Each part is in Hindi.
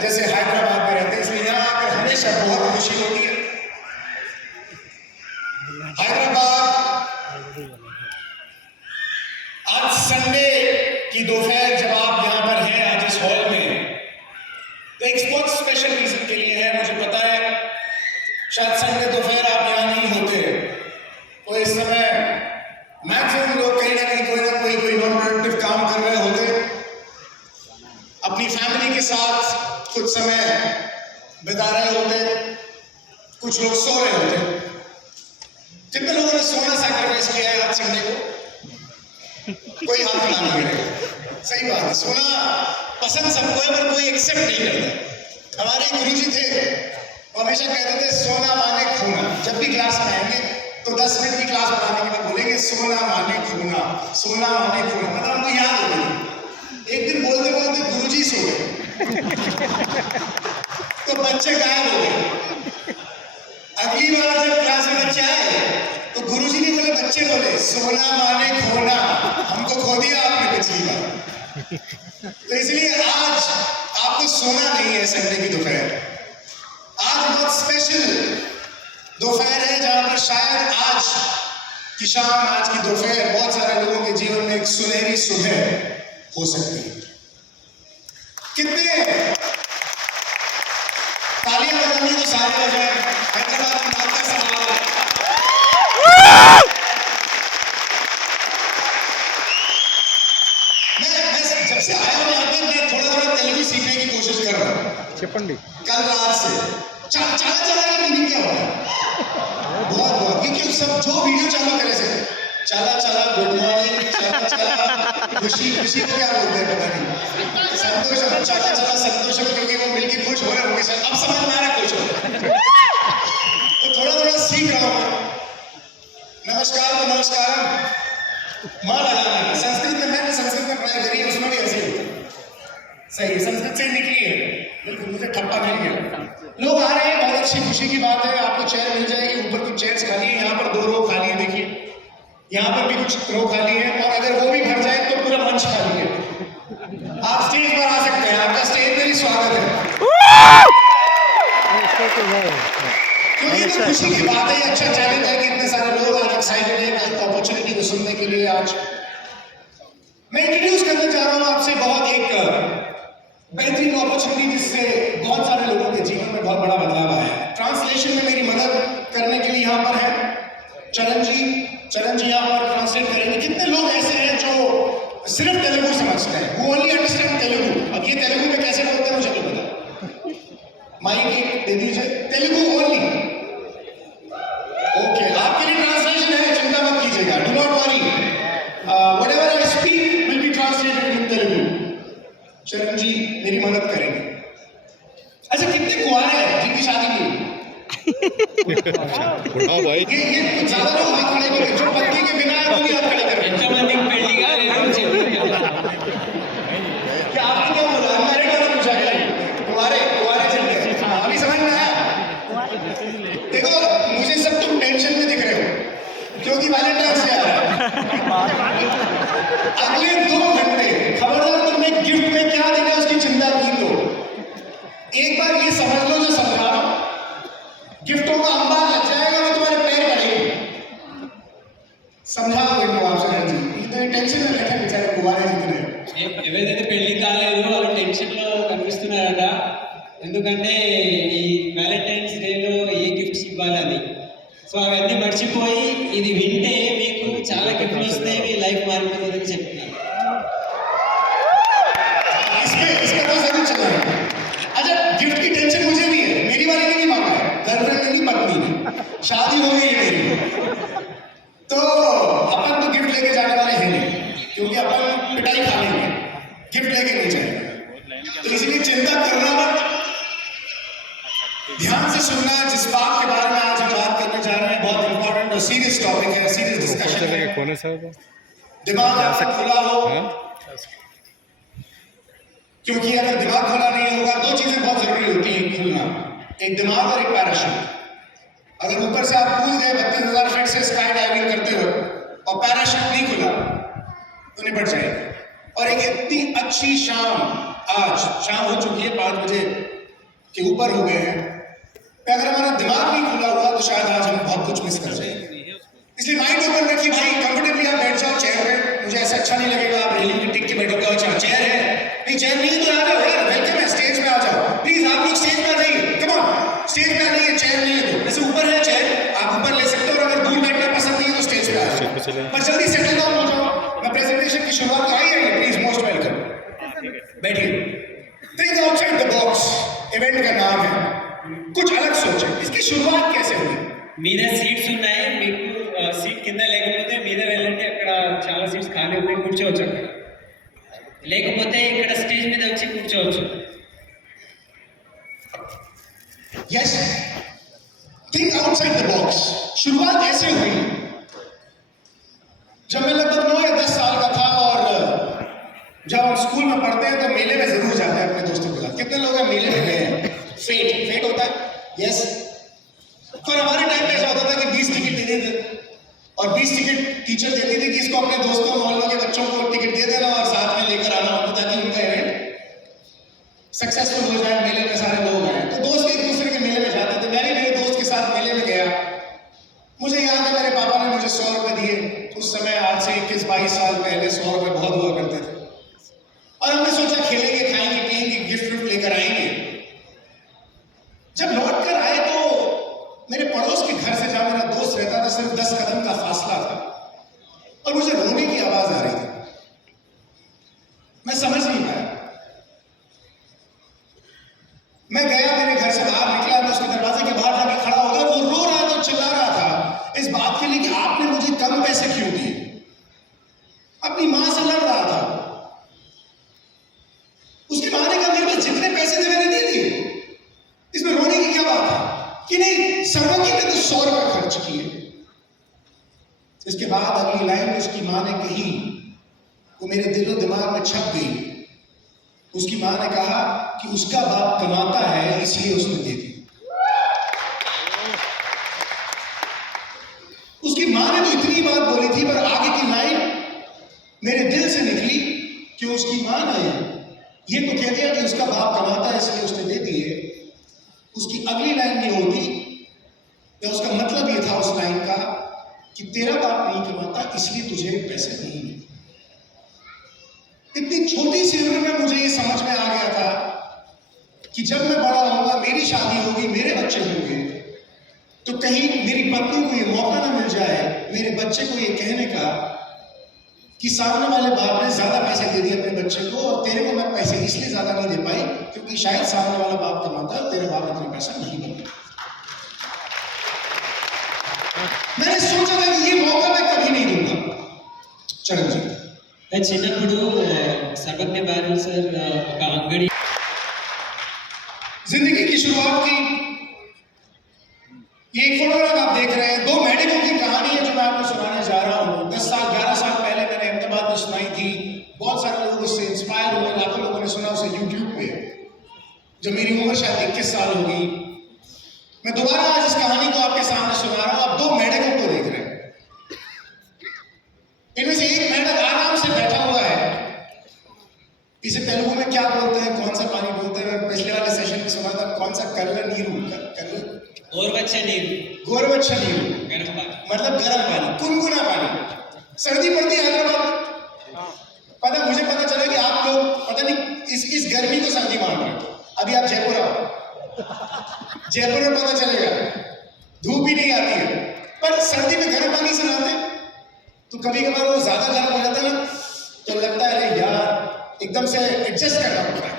जैसे हैदराबाद में रहते हैं, इसलिए यहाँ आकर हमेशा बहुत खुशी होती है। हैदराबाद, आज संडे की दोपहर जब आप यहाँ पर हैं आज इस हॉल में, तो एक बहुत स्पेशल रीजन के लिए है। मुझे पता है शायद संडे दोपहर आप यहाँ नहीं होते, तो इस समय मैक्सिमम लोग कहीं ना कहीं कोई नॉन प्रोडक्टिव काम कर रहे होते, अपनी फैमिली के साथ कुछ समय बिता रहे होते, कुछ लोग सो रहे होते। जितने लोगों ने सोना सैक्रिफाइस किया है आज संडे को, कोई हाथ खड़ा नहीं करेगा। सही बात है, सोना पसंद सबको है पर कोई एक्सेप्ट नहीं करता। हमारे गुरुजी थे, वो हमेशा कहते थे सोना माने खोना। जब भी क्लास में आएंगे तो 10 मिनट की क्लास बनाने के बाद बोलेंगे सोना माने खोना, सोना माने खोना, मतलब हमको याद हो गई। एक दिन बोलते बोलते गुरुजी सो गए तो बच्चे गायब हो गए। अगली बार जब क्लास में बच्चे आए तो गुरुजी ने बोले, बच्चे बोले सोना माने खोना, हमको खो दिया आपने पिछली बार। तो इसलिए आज आपको सोना नहीं है संडे की दोपहर। आज बहुत स्पेशल दोपहर है जहां पर शायद आज की शाम, आज की दोपहर बहुत सारे लोगों के जीवन में एक सुनहरी सुबह हो सकती है। कितने तालियां बजानी तो सारे हो जाए। हैदराबाद की बात का सवाल है। मैं जब से आया हूं यहाँ पे मैं थोड़ा तेलुगु सीखने की कोशिश कर रहा हूँ। చెప్పండి कल रात से चला का मीनिंग क्या होता है? बहुत क्योंकि सब जो वीडियो चालू करे से चला गुड मॉर्निंग, चला खुशी को क्या बोलते हैं पता नहीं, संतोषम, चला संतोषम, क्योंकि वो मिलके खुश हो रहे होंगे सर। अब समझ में आ रहा है खुश हो रहे। तो थोड़ा सीख रहा हूँ। नमस्कार तो नमस्कारम माँ लगाना संस्कृत में, मैंने संस्कृत में पढ़ाई करी है, उसमें भी ऐसे होता है। सही है, संस्कृत से निकली है, बिल्कुल मुझे ठप्पा मिल गया। लोग आ रहे हैं, बहुत अच्छी खुशी की बात है। आपको चेयर मिल जाएगी, ऊपर कुछ चेयर्स खाली है, यहाँ पर 2 रो खाली है, देखिए यहाँ पर भी कुछ रो खाली है, और अगर वो भी भर जाए तो पूरा मंच खाली है। आप स्टेज पर आ सकते हैं, आपका स्टेज पर ही स्वागत है। क्योंकि तो खुशी की बात है, अच्छा चैलेंज है कि इतने सारे लोग आज एक्साइटेड है अपॉर्चुनिटी को सुनने के लिए। आज मैं इंट्रोड्यूस करना चाह रहा हूँ आपसे बहुत एक बेहतरीन अपॉर्चुनिटी जिससे बहुत सारे लोगों के जीवन में बहुत बड़ा बदलाव आया है। ट्रांसलेशन में मेरी मदद करने के लिए यहाँ पर है चरण जी यहाँ पर ट्रांसलेट करेंगे। कितने लोग ऐसे हैं जो सिर्फ तेलुगु समझते हैं, वो ओनली अंडरस्टैंड तेलुगु। अब ये तेलुगु में कैसे बोलते हैं मुझे तो पता। माइक दे दीजिए, तेलुगु ओनली। ओके, आपके लिए ट्रांसलेशन है, चिंता मत कीजिएगा, do not worry, whatever I speak will be translated in Telugu. चरण जी मेरी मदद करेंगे। अच्छा, कितने कुंवारे हैं जिनकी शादी नहीं हुई? भाई ये कुछ ज्यादा लोग हाथ खड़े कर रहे हैं, जो पत्नी के बिना है वो भी हाथ खड़े कर रहे हैं। क्या आपने क्या बोला? अनमैरिड वाला पूछा क्या? कुंवारे चल रहे हैं, अभी समझ में आया? देखो मुझे सब तुम टेंशन में दिख रहे हो क्योंकि वैलेंटाइंस डे आ रहा है। अगले 2 घंटे खबरदार तुमने गिफ्ट में क्या देना है उसकी चिंता की लो। एक बार ये समझ लो जो समझा, गिफ्टों का अंबार लग जाएगा, वो तुम्हारे पैर पड़ेंगे। समझा कोई आपसे जी? इतने टेंशन में बैठे बेचारे कुवारे जितने ఎవరైతే పెళ్లి కాలేదు వాళ్ళు టెన్షన్ లో కనిపిస్తున్నారట. ఎందుకంటే ఈ వ్యాలంటైన్స్ డేలో ఏ గిఫ్ట్స్ ఇవ్వాలని, సో అవన్నీ మర్చిపోయి ఇది వింటే మీకు చాలా గిఫ్ట్లు వస్తాయి, మీ లైఫ్ మారిపోతుందని చెప్తున్నారు. इसमें तो जरूर चला है। अच्छा, गिफ्ट की टेंशन मुझे नहीं है, मेरी वाली ने नहीं मांगा है, गर्लफ्रेंड ने नहीं, पत्नी ने, शादी हो गई है मेरी। तो अपन तो गिफ्ट लेके जाने वाले हैं नहीं, क्योंकि अपन पिटाई खा लेंगे, गिफ्ट लेके नहीं जाएंगे। तो इसलिए चिंता करना मत, ध्यान से सुनना। जिस बात के बारे में आज हम बात करने जा रहे हैं बहुत इंपॉर्टेंट और सीरियस टॉपिक है, सीरियस डिस्कशन है। दिमाग आपका खुला हो, क्योंकि अगर दिमाग खुला नहीं होगा, 2 चीजें बहुत जरूरी होती हैं खुलना, एक दिमाग और एक पैराशूट। अगर ऊपर से आप कूद गए 32,000 फीट से स्काई डाइविंग करते हुए और पैराशूट नहीं खुला तो निपट जाएगा। और एक इतनी अच्छी शाम, आज शाम हो चुकी है 5 बजे कि ऊपर हो गए हैं, कि अगर हमारा दिमाग नहीं खुला हुआ तो शायद आज हम बहुत कुछ मिस कर जाएंगे। इसलिए माइंड ओपन रखिए भाई, कंफर्टेबली आप बैठ जाओ चेयर पे, मुझे ऐसा अच्छा नहीं लगेगा आप रेलिंग पे टिक के बैठोगे। अच्छा चेयर है, नहीं चेयर नहीं तो आ जाओ यार, वेलकम है, स्टेज पे आ जाओ प्लीज, आप लोग स्टेज पे आ जाइए, कम ऑन, स्टेज पे आ जाइए, चेयर नहीं है तो वैसे ऊपर है चेयर, आप ऊपर ले सकते हो, और अगर दूर बैठना पसंद नहीं है तो स्टेज पे आ जाओ, पर जल्दी सेटल डाउन हो जाओ। मैं प्रेजेंटेशन की शुरुआत आइए प्लीज, मोस्ट वेलकम, बैठिए। Think outside the box event का नाम है, कुछ अलग सोचें। इसकी शुरुआत कैसे हुई? మీద సీట్స్ ఉన్నాయి, మీకు సీట్ కింద లేకపోతే మీద వెళ్ళండి, అక్కడ చాలా సీట్స్ ఖాళీ ఉన్నాయి, కూర్చోవచ్చు అక్కడ, లేకపోతే ఇక్కడ స్టేజ్ మీద వచ్చి కూర్చోవచ్చు. Yes, think outside the box. शुरुआत ऐसे हुई जब मैं लगभग 9 या 10 साल का था, और जब हम स्कूल में पढ़ते हैं तो मेले में जरूर जाते हैं अपने दोस्तों के साथ। कितने लोग हैं मेले में गए हैं? फेट होता है, यस। पर हमारे टाइम पे ऐसा होता था कि 20 टिकट देते थे, और 20 टिकट टीचर देती थी कि इसको अपने दोस्तों मोहल्लों के बच्चों को टिकट दे देना और साथ में लेकर आना उनको, ताकि उनका इवेंट सक्सेसफुल हो जाए, मेले में सारे लोग आए। तो दोस्त एक दूसरे के मेले में जाते थे, मैं भी मेरे दोस्त के साथ मेले में गया। मुझे याद है मेरे पापा ने मुझे 100 रुपए दिए। उस समय आज से 21-22 साल पहले 100 रुपए बहुत हुआ करते थे, और हमने सोचा खेलेंगे, खाएंगे, पिएंगे, गिफ्ट लेकर आएंगे। जब लौट कर आए तो मेरे पड़ोस के घर से जहां मेरा दोस्त रहता था सिर्फ 10 कदम का फासला था, और मुझे रोने की आवाज आ रही थी। मैं समझ नहीं पाया। मैं गया, मेरे घर से बाहर निकला, मैं उसके दरवाजे के बाहर जाके खड़ा हो गया। वो रो रहा था, चिल्ला रहा था इस बात के लिए कि आपने मुझे कम पैसे क्यों दिए। अपनी मां से लड़ रहा था। उसकी मां ने कहा मेरे पास जितने पैसे थे मैंने दे दिए, इसमें रोने की क्या बात है? कि नहीं, सर्वज्ञ ने तो 100 रुपए खर्च किए। इसके बाद अगली लाइन उसकी मां ने कही, वो मेरे दिलो दिमाग में छप गई। उसकी मां ने कहा कि उसका बाप कमाता है इसलिए उसने दे दी। उसकी मां ने तो इतनी बात बोली थी, पर आगे की लाइन मेरे दिल से निकली कि उसकी मां ने ये तो कह दिया कि उसका बाप कमाता है इसलिए उसने दे दिए। उसकी अगली लाइन ये होती, या उसका मतलब ये था उस लाइन का कि तेरा बाप नहीं कमाता इसलिए तुझे पैसे नहीं मिलते। इतनी छोटी सी उम्र में मुझे ये समझ में आ गया था कि जब मैं बड़ा होऊंगा, मेरी शादी होगी, मेरे बच्चे होंगे, तो कहीं मेरी पत्नी को ये मौका ना मिल जाए मेरे बच्चे को ये कहने का कि सामने वाले बाप ने ज्यादा पैसे दे दिए अपने बच्चे को, और तेरे को मैं पैसे इसलिए ज्यादा नहीं दे पाई क्योंकि शायद सामने वाला बाप कमाता है और तेरे बाप इतना पैसा नहीं मिलता। मैंने सोचा था कि ये मौका मैं कभी नहीं दूंगा। चरण जी, చిన్నప్పుడు సర్వజ్ఞ బాలు సార్ ఒక అంగడి जिंदगी की शुरुआत की ये एक फोटोग्राफ आप देख रहे हैं, 2 मेडिकों की कहानी है जो मैं आपको सुनाने जा रहा हूं। 10 साल 11 साल पहले मैंने अहमदाबाद में सुनाई थी। बहुत सारे लोग उससे इंस्पायर हुए, लाखों लोगों ने सुना उसे यूट्यूब पे। जब मेरी उम्र शायद 21 साल होगी, मैं दोबारा आज इस कहानी को आपके सामने सुना रहा हूं। आप 2 मेडिकों को देख रहे हैं। इनमें से एक मेढक आराम से बैठा हुआ है। इसे तेलुगु में क्या बोलते हैं, कौन सा पानी बोलते हैं? पिछले वाले सेशन में सुना था, कौन सा कल्ल नीरू, గోరువెచ్చని నీరు, गोरवच्छा नीरू గరం పాनी, मतलब गर्म पानी, कुनकुना पानी। सर्दी पड़ती है हैदराबाद में, मुझे पता चला कि आप लोग पता नहीं इस गर्मी को सर्दी मान रहे हो। अभी आप जयपुर आओ, जयपुर में पता चलेगा, धूप भी नहीं आती है, पर सर्दी में गर्म पानी से नहाते हैं। तो कभी कभार वो ज्यादा गर्म हो जाता है ना, तो लगता है अरे यार, एकदम से एडजस्ट करना पड़ता है।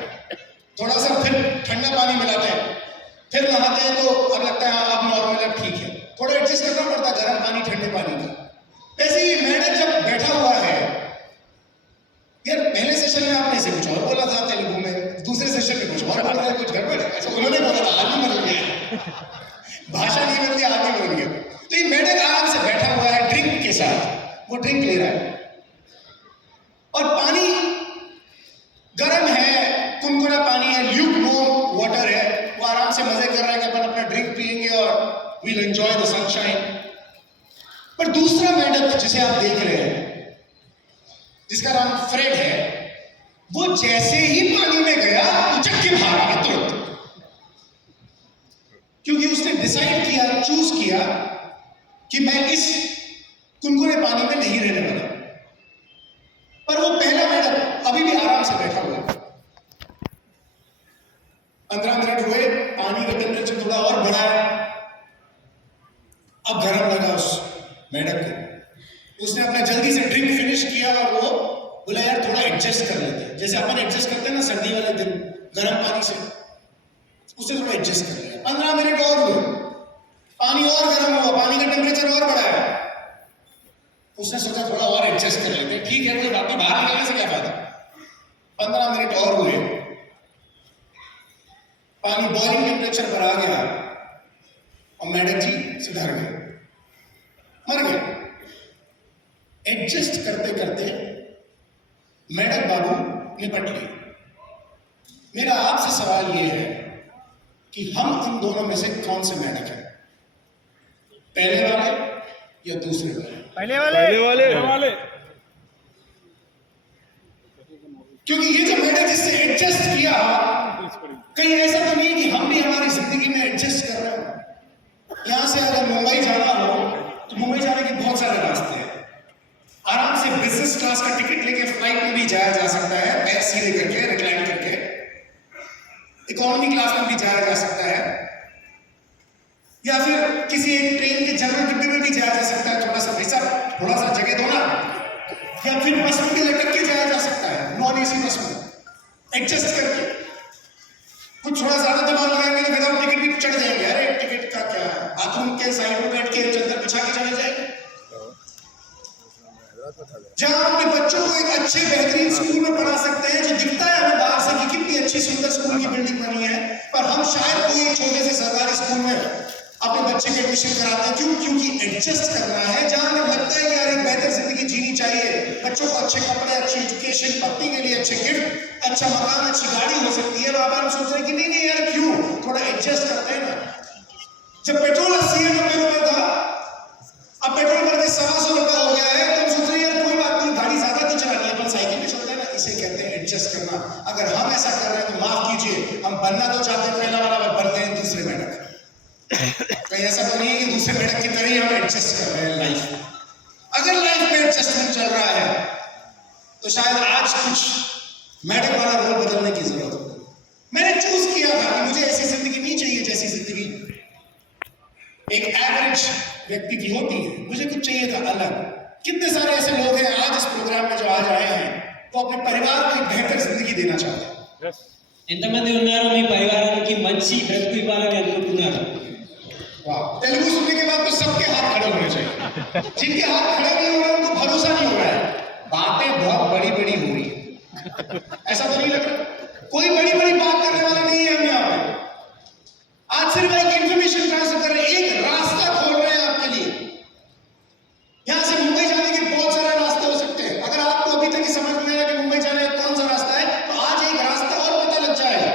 थोड़ा सा फिर ठंडा पानी मिलाते हैं, फिर नहाते हैं, तो अब लगता है हाँ अब नॉर्मल, अब ठीक है। थोड़ा एडजस्ट करना पड़ता है गर्म पानी ठंडे पानी का। वैसे ये मेढक जब बैठा हुआ है, यार पहले सेशन में आपने इसे कुछ और बोला था तेलुगु में, दूसरे सेशन में कुछ और बोल रहा है, कुछ गड़बड़ है। अच्छा उन्होंने बोला था, आदमी बदल गया, भाषा नहीं बदली, आदमी बदल गया। तो ये मेढक आराम से बैठा हुआ है ड्रिंक के साथ, वो ड्रिंक ले रहा है, और पानी गर्म है, कुनकुना पानी है, ल्यूकवार्म वाटर है। वो आराम से मजे कर रहा है कि अपन अपना ड्रिंक पिएंगे और वील एंजॉय द सनशाइन। पर दूसरा मेढक जिसे आप देख रहे हैं, जिसका नाम फ्रेड है, वो जैसे ही पानी में गया उचक के बाहर आ गया तुरंत। क्योंकि उसने डिसाइड किया, चूज किया कि मैं इस कुनकुने पानी में नहीं रहने वाला। पर वो पहला मेढक अभी भी आराम से बैठा हुआ है। 15 मिनट हुए, पानी का टेम्परेचर थोड़ा और बढ़ा है, अब गर्म लगा उस मेढक को। उसने अपना जल्दी से ड्रिंक फिनिश किया और वो बोला यार थोड़ा एडजस्ट कर लेते हैं, जैसे अपन एडजस्ट करते हैं ना सर्दी वाले दिन गर्म पानी से, उससे थोड़ा एडजस्ट कर लिया। 15 मिनट और हुए, पानी और गर्म हुआ, पानी का टेम्परेचर और बढ़ा है। उसने सोचा थोड़ा और एडजस्ट कर लेते हैं, ठीक है कोई बात नहीं, बाहर निकलने से क्या फायदा। 15 मिनट और हुए, पानी बॉइलिंग टेम्परेचर पर आ गया और मेढक जी सुधर गए, मर गए। एडजस्ट करते करते मेढक बाबू निपट गए। मेरा आपसे सवाल यह है कि हम इन दोनों में से कौन से मेढक हैं, पहले वाले या दूसरे वाले? पहले वाले। क्योंकि ये जो मेढक जिससे एडजस्ट किया, कहीं ऐसा तो नहीं कि हम भी हमारी जिंदगी में एडजस्ट कर रहे हो। यहां से अगर मुंबई जाना हो तो मुंबई जाने के बहुत सारे रास्ते हैं। आराम से बिजनेस क्लास का टिकट लेके फ्लाइट में भी जाया जा सकता है, पैर सीधे करके, रिक्लाइन करके। इकोनॉमी क्लास में भी जाया जा सकता है, या फिर किसी एक ट्रेन के जनरल डिब्बे में भी जाया जा सकता है। थोड़ा सा भाई साहब थोड़ा सा जगह दो ना, या फिर बस में भी लटक के जाया जा सकता है, नॉन एसी बस में एडजस्ट करके। कुछ थोड़ा ज्यादा दिमाग लगाएंगे तो विदाउट टिकट भी चढ़ जाएंगे। अरे टिकट का क्या है, बाथरूम के साइड में बैठ के चद्दर बिछा के चले जाएंगे। जहां अपने बच्चों को एक अच्छे बेहतरीन स्कूल में पढ़ा सकते हैं, जो दिखता है हमें बाहर से कि कितनी अच्छी सुंदर स्कूल की बिल्डिंग बनी है, पर हम शायद कोई एक छोटे से सरकारी स्कूल में अपने बच्चे के एडमिशन कराते हैं। क्यों? क्योंकि एडजस्ट करना है। जहां हमें लगता है कि यार एक बेहतर जिंदगी जीनी चाहिए, बच्चों को अच्छे कपड़े, अच्छी एजुकेशन, पत्नी के लिए अच्छे गिफ्ट, अच्छा मकान, अच्छी गाड़ी हो सकती है, वहां पर हम सोच रहे हैं कि नहीं यार क्यों, थोड़ा एडजस्ट करते हैं ना। जब पेट्रोल 80-90 रुपए था, अब पेट्रोल बढ़ के 125 रुपए हो गया है, तो हम सोच रहे हैं यार कोई बात नहीं, गाड़ी ज्यादा तो चलानी है, अपन साइकिल पे चलते हैं ना। इसे कहते हैं एडजस्ट करना। अगर हम ऐसा कर रहे हैं तो माफ कीजिए, हम बनना तो चाहते हैं पहला वाला, बनते हैं दूसरे मेढक। कहीं ऐसा तो नहीं है कि दूसरे मेढक की तरह ही हम एडजस्ट कर रहे हैं लाइफ। अगर लाइफ में एडजस्टमेंट चल रहा है तो शायद आज कुछ मेढक वाला रोल बदलने की जरूरत है। मैंने चूज किया था कि मुझे ऐसी जिंदगी नहीं चाहिए जैसी जिंदगी एक एवरेज व्यक्ति की होती है, मुझे कुछ चाहिए था अलग। कितने सारे ऐसे लोग हैं आज इस प्रोग्राम में जो आज आए हैं, वो अपने परिवार को एक बेहतर जिंदगी देना चाहते हैं। ఎంతమంది ఉన్నారు మీ పరివారానికి మంచి బ్రతుకు ఇవ్వాలని అనుకుంటున్నారు? तेलुगु सुनने के बाद तो सबके हाथ खड़े होने चाहिए। जिनके हाथ खड़े नहीं हो रहे उनको भरोसा नहीं हो रहा है, बातें बहुत बड़ी बड़ी हो रही है। ऐसा तो नहीं लग रहा कोई बड़ी बड़ी बात करने वाला नहीं है हम यहाँ पे। आज सिर्फ एक इंफॉर्मेशन ट्रांसफर कर रहे हैं, एक रास्ता खोल रहे हैं आपके लिए। यहां से मुंबई जाने के बहुत सारे रास्ते हो सकते हैं। अगर आपको अभी तक समझ में आया कि मुंबई जाने का कौन सा रास्ता है, तो आज एक रास्ता और पता लग जाएगा।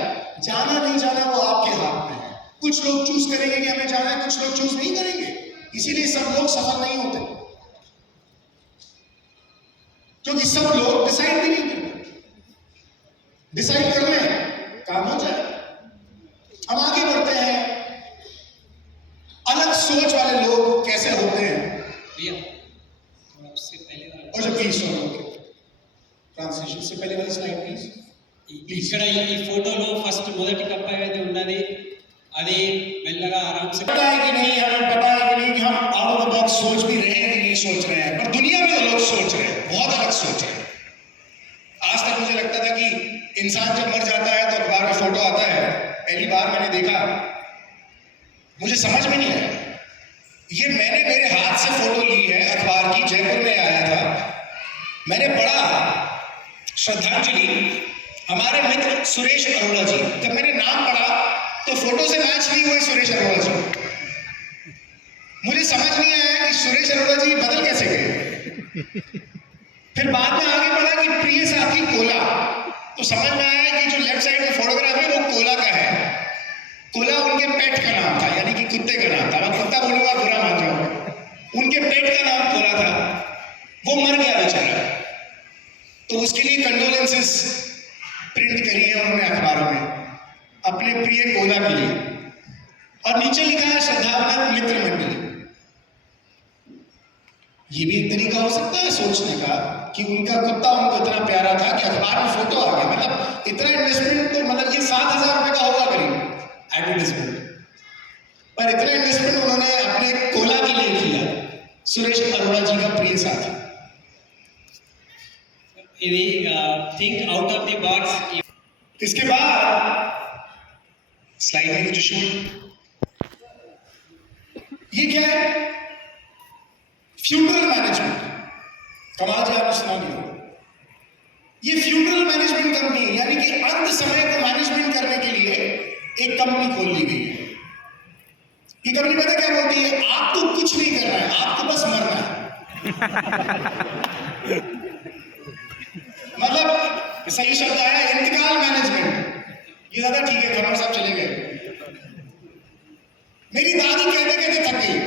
जाना नहीं जाना वो आपके हाथ में है। कुछ लोग चूज करेंगे कि हमें जाना है, कुछ लोग चूज नहीं करेंगे। इसीलिए सब लोग सफल नहीं होते, क्योंकि सब लोग डिसाइड भी नहीं करते। डिसाइड कर ले, काम हो जाए। हम आगे बढ़ते हैं। अलग सोच वाले लोग कैसे होते हैं? भैया थोड़ा उससे पहले वाला और जो प्लीज ट्रांसलेशन से पहले वाली स्लाइड प्लीज। ఇక్కడ ఈ ఫోటోలో ఫస్ట్ మొదటి కప్ ఏదైతే ఉన్నది అది మెల్లగా ఆరాంసే पता है कि नहीं, हमें पता है कि नहीं कि हम आउट ऑफ द बॉक्स सोच भी रहे हैं कि नहीं सोच रहे हैं, पर दुनिया में तो लोग सोच रहे हैं, बहुत अलग सोच रहे हैं। आज तक मुझे लगता था कि इंसान जब मर जाता है तो अखबार में फोटो आता है। पहली बार मैंने देखा, मुझे समझ में नहीं आया। ये मैंने मेरे हाथ से फोटो ली है अखबार की, जयपुर में आया था, मैंने पढ़ा श्रद्धांजलि, हमारे मित्र सुरेश अरोड़ा जी। जब मैंने नाम पढ़ा तो फोटो से मैच नहीं हुए सुरेश अरोड़ा जी। मुझे समझ नहीं आया कि सुरेश अरोड़ा जी बदल कैसे गए। फिर बाद में आगे पढ़ा कि प्रिय साथी कोला, तो समझ में आया कि जो लेफ्ट साइड में फोटोग्राफ है वो कोला का है। कोला उनके पेट का नाम था, यानी कि कुत्ते का नाम था। मैं कुत्ता बोलूंगा बुरा मान जाऊंगा, उनके पेट का नाम कोला था। वो मर गया बेचारा, तो उसके लिए कंडोलेंसेस प्रिंट करी है उन्होंने अखबारों में अपने प्रिय कोला के लिए। और नीचे लिखा है श्रद्धावनत मित्र मंडली। ये भी एक तरीका हो सकता है सोचने का कि उनका कुत्ता उनको इतना प्यारा था कि अखबार में फोटो आ गया। मतलब इतना इन्वेस्टमेंट तो मतलब ये 7,000 रुपए का होगा करीब एडवर्टाइजमेंट, पर इतना इन्वेस्टमेंट उन्होंने अपने कोला के लिए किया। सुरेश अरोड़ा जी का प्रिय साथी। Think out of the box. इसके बाद स्लाइड में जो शूट, ये क्या है? Funeral management. कमाल जी आपने सुना नहीं होगा। ये फ्यूनरल मैनेजमेंट कंपनी है, यानी कि अंत समय को मैनेजमेंट करने के लिए एक कंपनी खोल ली गई है। ये कंपनी पता क्या बोलती है? आपको कुछ नहीं करना है, आपको बस मरना है। मतलब सही शब्द आया इंतकाल मैनेजमेंट। ये ज्यादा ठीक है, खबर साहब चले गए। मेरी दादी कहते कहते थक गई,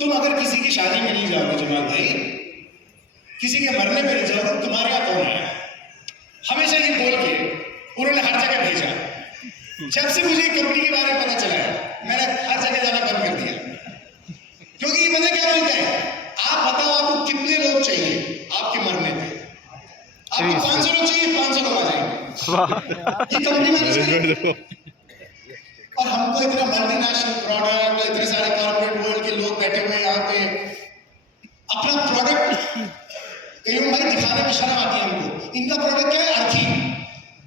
तुम अगर किसी की शादी में नहीं जाओगे जमाल भाई, किसी के मरने में नहीं जाओगे, तुम्हारे यहाँ कौन है? हमेशा ये बोल के उन्होंने हर जगह भेजा। जब से मुझे कंपनी के बारे में पता चला है, मैंने हर जगह जाना बंद कर दिया। क्योंकि ये पता क्या बोलते हैं? आप बताओ आपको कितने लोग चाहिए आपके मरने पे? आपको 500 लोग चाहिए, 500 लोग आ जाएंगे। ये कंपनी मैनेज। और हमको इतना मल्टीनेशनल प्रोडक्ट, इतने सारे कॉर्पोरेट वर्ल्ड के लोग बैठे हुए यहाँ पे, अपना प्रोडक्ट कहीं भाई दिखाने में शर्म आती है हमको। इनका प्रोडक्ट क्या है? अर्थी।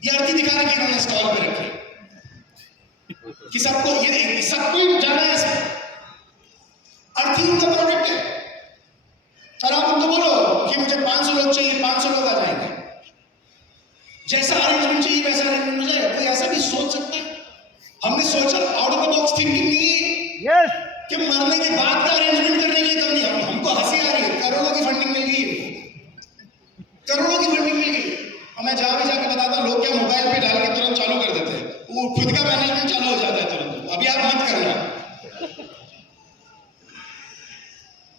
ये अर्थी दिखाने के इन्होंने स्टॉल पे रखी कि सबको ये सबको जाना है इसमें। अर्थी उनका प्रोडक्ट है। और आप उनको बोलो कि मुझे 500 लोग चाहिए, 500 लोग आ जाएंगे। जैसा अरेंजमेंट चाहिए वैसा अरेंजमेंट हो जाएगा। कोई ऐसा भी सोच सकता है? हमने सोचा out of the box thinking नहीं है कि मरने के बाद का अरेंजमेंट करने के लिए कम नहीं। हमको हंसी आ रही है, करोड़ों की फंडिंग मिल गई, करोड़ों की फंडिंग मिल गई। और मैं जहां भी जाके बताता हूं, लोग क्या मोबाइल पे डाल के तुरंत चालू कर देते हैं, वो खुद का मैनेजमेंट चालू हो जाता है तुरंत। अभी आप मत करना,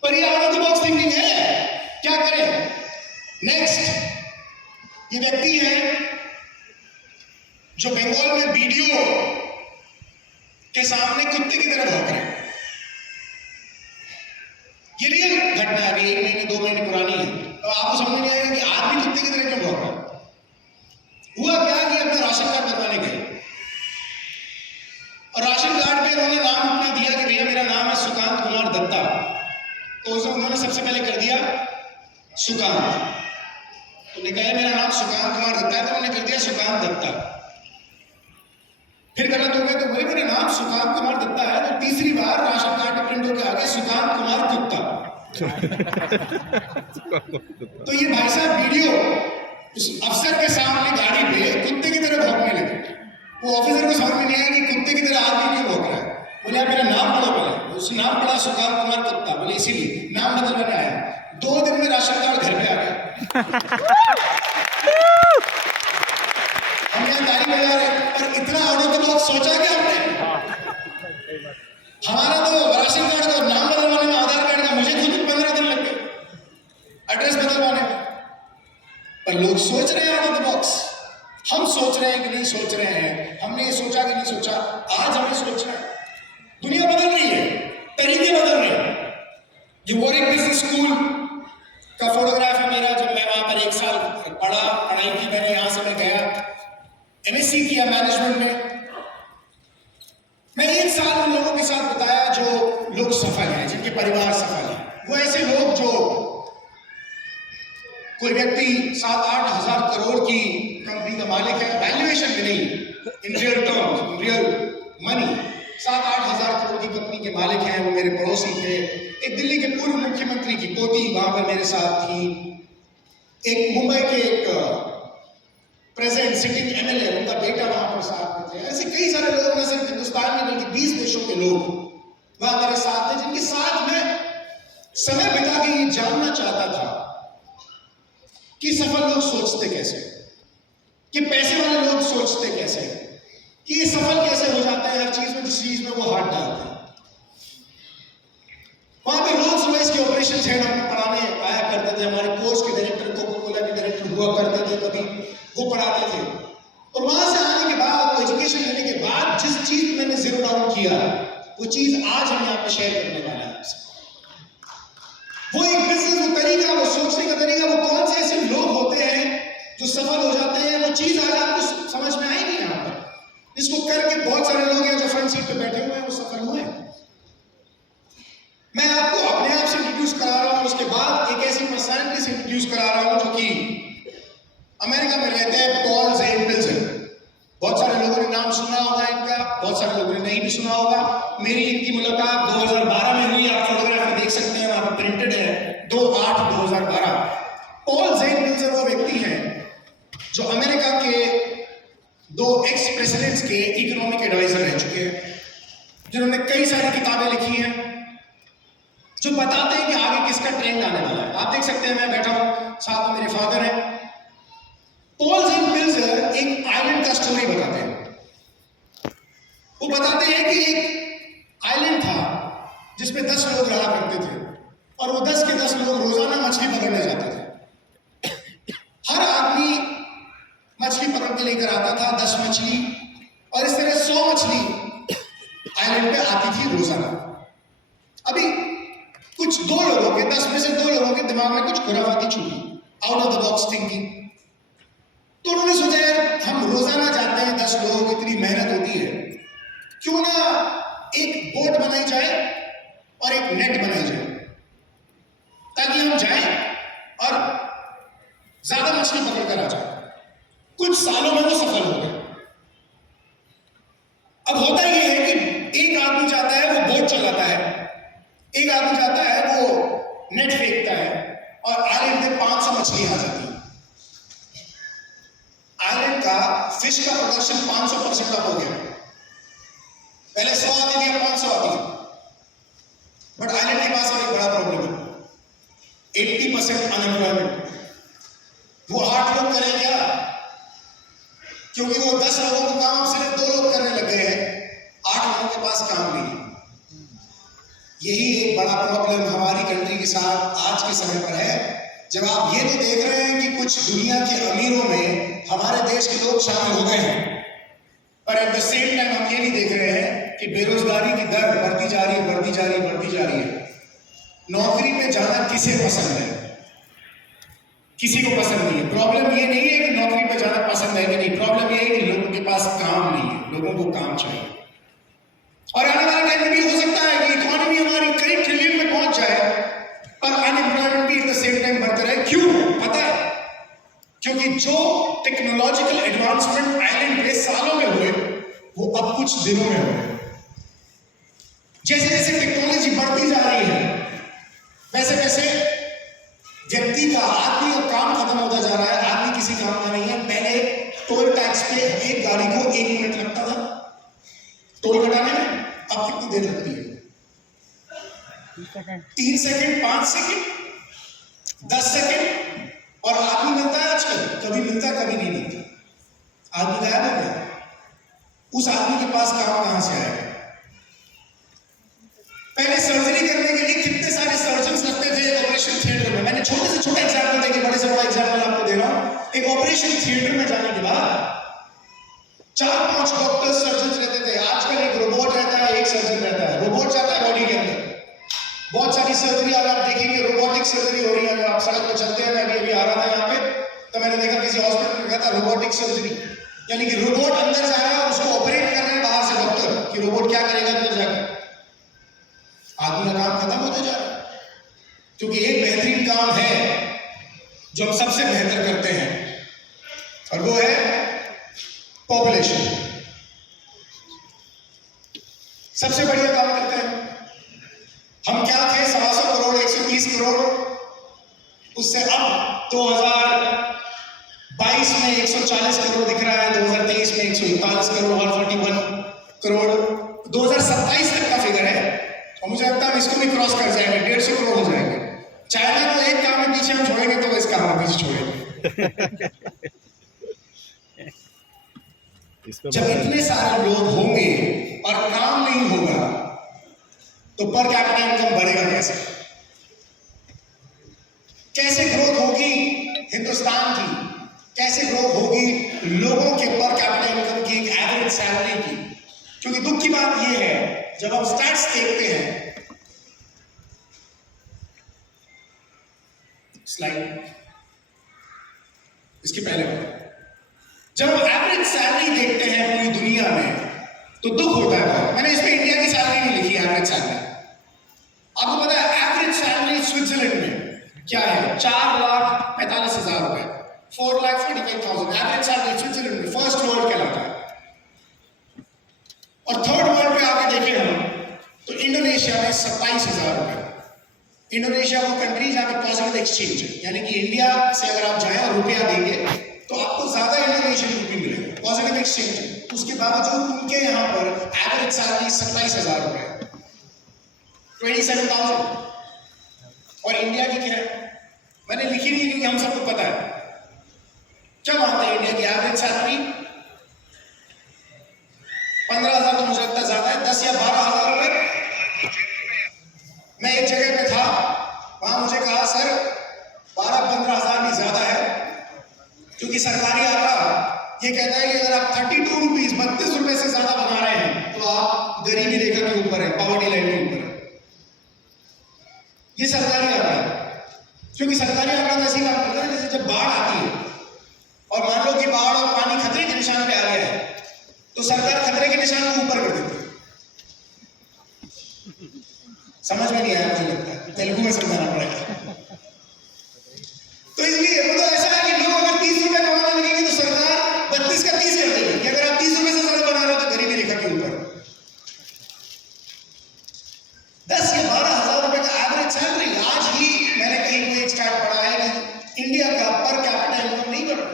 पर ये out of the box thinking है। क्या करें? नेक्स्ट, ये व्यक्ति है जो बंगाल में वीडियो के सामने कुत्ते की तरह भौंक रहे हैं। ये रियल घटना है, अभी 1 महीने 2 महीने पुरानी है। तो आपको समझ नहीं आएगा कि आदमी कुत्ते की तरह क्यों भौंक रहा है। हुआ क्या कि अपना राशन कार्ड बनवाने गए और राशन कार्ड पे उन्होंने नाम अपना दिया कि भैया मेरा नाम है सुकांत कुमार दत्ता। तो उन्होंने सबसे पहले कर दिया सुकांत। तो कहा मेरा नाम सुकांत कुमार दत्ता है, तो उन्होंने कर दिया सुकांत दत्ता। फिर गलत हो गया तो बोले मेरा नाम सुकांत कुमार दत्ता है, तो तीसरी बार राशन कार्ड में प्रिंट होकर आ गया सुकांत कुमार कुत्ता। तो ये भाई साहब वीडियो उस अफसर के सामने गाड़ी पे कुत्ते की तरह भौंकने लगे। वो ऑफिसर को समझ में नहीं आया कि कुत्ते की तरह आदमी क्यों भौंक रहा है। बोले आप मेरा नाम पढ़ो पहले। उसने नाम पढ़ा सुकांत कुमार कुत्ता। बोले इसीलिए नाम बदलवाने आया। 2 दिन में राशन कार्ड घर पे आ गया। हम यहाँ ताली बजा रहे, पर इतना आउट ऑफ द बॉक्स सोचा क्या हमने? हमारा तो राशन कार्ड का नाम बदलवाने में, आधार कार्ड का मुझे खुद 15 दिन लग गए एड्रेस बदलवाने में। पर लोग सोच रहे हैं आउट ऑफ द बॉक्स। हम सोच रहे हैं कि नहीं सोच रहे हैं? हमने ये सोचा कि नहीं सोचा? आज हमें सोचना है। दुनिया बदल रही है, तरीके बदल रहे हैं। ये वॉरिक बिजनेस स्कूल का फोटोग्राफ है मेरा, जब मैं वहां पर 1 साल पढ़ाई की। मैंने यहां से मैं गया, MSc किया मैनेजमेंट में। मैंने 1 साल उन लोगों के साथ बताया जो लोग सफल हैं, जिनके परिवार सफल हैं। वो ऐसे लोग जो कोई व्यक्ति 7-8 हजार करोड़ की कंपनी का मालिक है, वैल्यूएशन में नहीं, in real terms, in real money 7-8 हजार करोड़ की कंपनी के मालिक हैं। वो मेरे पड़ोसी थे। एक दिल्ली के पूर्व मुख्यमंत्री की पोती वहां पर मेरे साथ थी। एक मुंबई के एक प्रेजेंट सिटिंग MLA, उनका बेटा वहां पर साथ में थे। ऐसे कई सारे लोग, न सिर्फ हिंदुस्तान में बल्कि 20 देशों के लोग वहां मेरे साथ थे, जिनके साथ मैं समय बिता के ये जानना चाहता था कि सफल लोग सोचते कैसे, कि पैसे वाले लोग सोचते कैसे, कि ये सफल कैसे हो जाते हैं हर चीज में जिस चीज में वो हाथ डालते हैं। वहां पे रोल्स रॉयस के ऑपरेशन हेड हम पढ़ाने आया करते थे। हमारे कोर्स के डायरेक्टर, कोका कोला के डायरेक्टर हुआ करते थे, कभी वो पढ़ाते थे। और वहां से आने के बाद, एजुकेशन लेने के बाद जिस चीज मैंने जीरो डाउन किया वो चीज आज हम यहाँ पे शेयर करने वाले हैं आपसे। वो एक बिजनेस, वो तरीका, वो सोचने का तरीका, वो कौन से ऐसे लोग होते हैं जो सफल हो जाते हैं, वो चीज आज आपको समझ में आएगी यहाँ पर। इसको करके बहुत सारे लोग हैं जो फ्रंट सीट पे बैठे हुए हैं, वो सफल हुए हैं। मैं आपको अपने आप से इंट्रोड्यूस करा रहा हूं, उसके बाद एक ऐसी पर्सनालिटी से इंट्रोड्यूस करा रहा हूं जो कि अमेरिका में रहते हैं, पॉल ज़ेन पिल्जर। बहुत सारे लोगों ने नाम सुना होगा इनका, बहुत सारे लोगों ने नहीं भी सुना होगा। मेरी इनकी मुलाकात 2012 में हुई, आप फोटोग्राफ में देख सकते हैं, वहां पर प्रिंटेड है 2/8/2012। पॉल ज़ेन पिल्जर वो व्यक्ति हैं जो अमेरिका के 2 एक्स प्रेसिडेंट्स के इकोनॉमिक एडवाइजर रह चुके हैं, जिन्होंने कई सारी किताबें लिखी हैं जो बताते हैं कि आगे किसका ट्रेंड आने वाला है। आप देख सकते हैं, मैं बैठा हूं, साथ में मेरे फादर हैं। पॉल ज़ेन पिल्जर एक आइलैंड का स्टोरी बताते हैं। वो बताते हैं कि एक आइलैंड था जिसमें 10 लोग रहा करते थे, और वो 10 के 10 लोग रोजाना मछली पकड़ने जाते थे। हर आदमी मछली पकड़ के लेकर आता था, 10 मछली, और इस तरह 100 मछली आइलैंड पे आती थी रोजाना। अभी कुछ 2 लोगों के, 10 में से 2 लोगों के दिमाग में कुछ खुराफाती छूटी, out of the box thinking. तो उन्होंने सोचा, यार हम रोजाना जाते हैं, 10 लोगों की इतनी मेहनत होती है, क्यों ना एक बोट बनाई जाए और एक नेट बनाई जाए, ताकि हम जाएं और ज्यादा मछली पकड़ कर आ जाए। कुछ सालों में वो सफल हो गए। अब होता यह है कि एक आदमी जाता है, वो बोट चलाता है, एक आदमी जाता है, वो नेट फेंकता है, और आइलैंड पे 500 मछली आ जाती है। आइलैंड का फिश का प्रोडक्शन 500% अप हो गया। पहले 100 आती थी, अब 500 आती है। बट आइलैंड के पास एक बड़ा प्रॉब्लम है, 80% अनएम्प्लॉयमेंट। वो 8 लोग करें क्या? क्योंकि वो 10 लोगों को काम सिर्फ 2 लोग करने लग गए हैं, 8 लोगों के पास काम नहीं है। यही एक बड़ा प्रॉब्लम हमारी कंट्री के साथ आज के समय पर है। जब आप ये तो देख रहे हैं कि कुछ दुनिया के अमीरों में हमारे देश के लोग शामिल हो गए हैं, पर एट द सेम टाइम हम ये नहीं देख रहे हैं कि बेरोजगारी की दर बढ़ती जा रही है, बढ़ती जा रही है, बढ़ती जा रही है। नौकरी पे जाना किसे पसंद है? किसी को पसंद नहीं है। प्रॉब्लम ये नहीं है कि नौकरी पे जाना पसंद है कि नहीं, प्रॉब्लम ये है कि लोगों के पास काम नहीं है, लोगों को काम चाहिए। और आने वाले टाइम में भी हो सकता है कि इकोनॉमी हमारी कई ट्रिलियन में पहुंच जाए, पर अनएम्प्लॉयमेंट भी एट द सेम टाइम बढ़ते रहे। क्यों? पता है, क्योंकि जो टेक्नोलॉजिकल एडवांसमेंट आइलैंड पे सालों में हुए, वो अब कुछ दिनों में हुए। जैसे जैसे टेक्नोलॉजी बढ़ती जा रही है, वैसे वैसे व्यक्ति का, आदमी का काम खत्म होता जा रहा है। आदमी किसी काम का नहीं है। पहले टोल टैक्स पे एक गाड़ी को 1 मिनट लगता था टोल कटाने में, अब कितनी देर लगती है? 3 सेकंड, 5 सेकंड, 10 सेकंड। और आदमी मिलता है आजकल, कभी मिलता कभी नहीं मिलता। आदमी गायब हो गया। उस आदमी के पास काम कहां से आएगा? पहले सर्जरी करने के लिए कितने सारे सर्जन्स लगते थे ऑपरेशन थिएटर में। मैंने छोटे से छोटा एग्जाम्पल देके बड़े से बड़ा एग्जाम्पल आपको दे रहा हूं। एक ऑपरेशन थिएटर में जाने के बाद 4-5 डॉक्टर्स, सर्जन्स रहते थे। आजकल एक रोबोट रहता है, एक सर्जन रहता है। रोबोट जाता है बॉडी के अंदर। बहुत सारी सर्जरी आज आप देखेंगे रोबोटिक सर्जरी हो रही है। आप सड़क पर चलते हैं, मैं भी अभी आ रहा था यहाँ पे, तो मैंने देखा किसी हॉस्पिटल में लिखा था रोबोटिक सर्जरी, यानी कि रोबोट अंदर जा रहा है और उसको ऑपरेट कर रहे हैं बाहर से डॉक्टर, कि रोबोट क्या करेगा अंदर जाकर। आदमी का काम खत्म होता जा रहा है, क्योंकि एक बेहतरीन काम है जो हम सबसे बेहतर करते हैं, और वो है पॉपुलेशन। सबसे बढ़िया काम करते हैं हम। क्या थे? 125 करोड़, 130 करोड़। उससे अब 2022 में 140 करोड़ दिख रहा है, 2023 में 141 करोड़, 141 करोड़, 2027 तक का फिगर है। और मुझे लगता है हम इसको भी क्रॉस कर जाएंगे, 150 करोड़ हो जाएंगे। चाइना को एक काम में पीछे हम छोड़ेंगे तो इस काम में पीछे छोड़ेंगे। जब इतने सारे लोग होंगे और काम नहीं होगा, तो पर कैपिटा इनकम बढ़ेगा कैसे? कैसे ग्रोथ होगी हिंदुस्तान की? कैसे ग्रोथ होगी लोगों के पर कैपिटा इनकम की, एक एवरेज सैलरी की? क्योंकि दुख की बात यह है जब हम स्टैट्स देखते हैं, स्लाइड इसके पहले जब हम एवरेज सैलरी देखते हैं पूरी दुनिया में तो दुख होता है बहुत। मैंने इसमें इंडिया की सैलरी नहीं लिखी, एवरेज सैलरी। आपको पता है एवरेज सैलरी स्विट्जरलैंड में क्या है? 4,45,000 रुपए, 4,45,000 एवरेज सैलरी स्विट्जरलैंड में। फर्स्ट वर्ल्ड कहलाता है। और थर्ड वर्ल्ड पे आके देखें हम तो इंडोनेशिया में 27,000 रुपए। इंडोनेशिया वो कंट्री जहां पे पॉजिटिव एक्सचेंज है, यानी कि इंडिया से अगर आप जाएं और रुपया देंगे तो आपको ज्यादा इंडोनेशियन रुपये मिलेगा, पॉजिटिव एक्सचेंज है। उसके बावजूद उनके यहाँ पर एवरेज सैलरी 27,000 रुपए, 27,000। और इंडिया की क्या है? मैंने लिखी नहीं क्योंकि हम सबको पता है। क्या मानते हैं इंडिया की एवरेज सैलरी? 15,000 तो मुझे लगता है ज्यादा है, 10 या 12,000 रुपए। मैं एक जगह पे था, वहां मुझे कहा सर 12-15,000 भी ज्यादा है, क्योंकि सरकारी आंकड़ा ये कहता है कि अगर आप 32 रुपीज 32 रुपए से ज्यादा बना रहे हैं तो आप गरीबी रेखा के ऊपर है, पॉवर्टी लाइन के ऊपर है। ये सरकारी आंकड़ा है, क्योंकि सरकारी आंकड़ा तो ऐसी काम करता है जैसे जब बाढ़ आती है और मान लो कि बाढ़ और पानी खतरे के निशान पे आ गया है तो सरकार खतरे के निशान को ऊपर कर देती है। समझ में नहीं आया, मुझे लगता है तेलुगु में समझाना पड़ेगा। तो इसलिए वो तो ऐसा है कि लोग अगर 30 रुपए कमाने लगेंगे तो सरकार 32 का 30 कर देगी कि अगर आप 30 रुपए से ज्यादा बना रहे हो तो गरीबी रेखा के ऊपर। 10 या 12,000 रुपए का एवरेज सैलरी। आज ही मैंने कहीं कोई एक स्टैट पढ़ा है कि इंडिया का पर कैपिटा इनकम नहीं बढ़ रहा,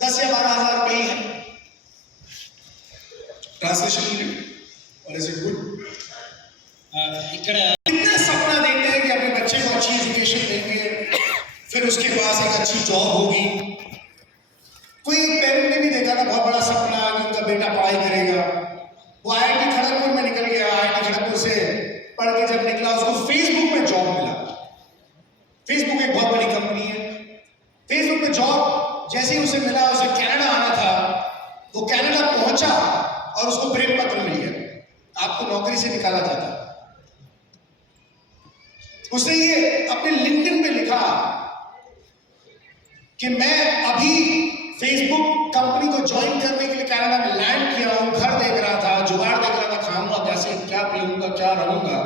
10 या 12,000 रुपए ही है। ट्रांसलेशन और इज इट गुड? ఇక్కడ कितना सपना देखते हैं कि अपने बच्चे को अच्छी एजुकेशन देंगे, फिर उसके पास एक अच्छी जॉब होगी। कोई एक पेरेंट ने भी देखा था बहुत बड़ा सपना कि उनका बेटा पढ़ाई करेगा। वो IIT खड़गपुर में निकल गया, IIT खड़गपुर से पढ़ के जब निकला उसको फेसबुक में जॉब मिला। फेसबुक एक बहुत बड़ी कंपनी है। फेसबुक में जॉब जैसे ही उसे मिला, उसे कनाडा आना था, वो कनाडा पहुंचा और उसको प्रेम पत्र मिल गया, आपको नौकरी से निकाला जाता। उसने ये अपने लिंक्डइन पे लिखा कि मैं अभी फेसबुक कंपनी को ज्वाइन करने के लिए कनाडा में लैंड किया हूं, घर देख रहा था, जुगाड़ देख रहा था, खाऊंगा कैसे, क्या पीऊंगा, क्या रहूंगा,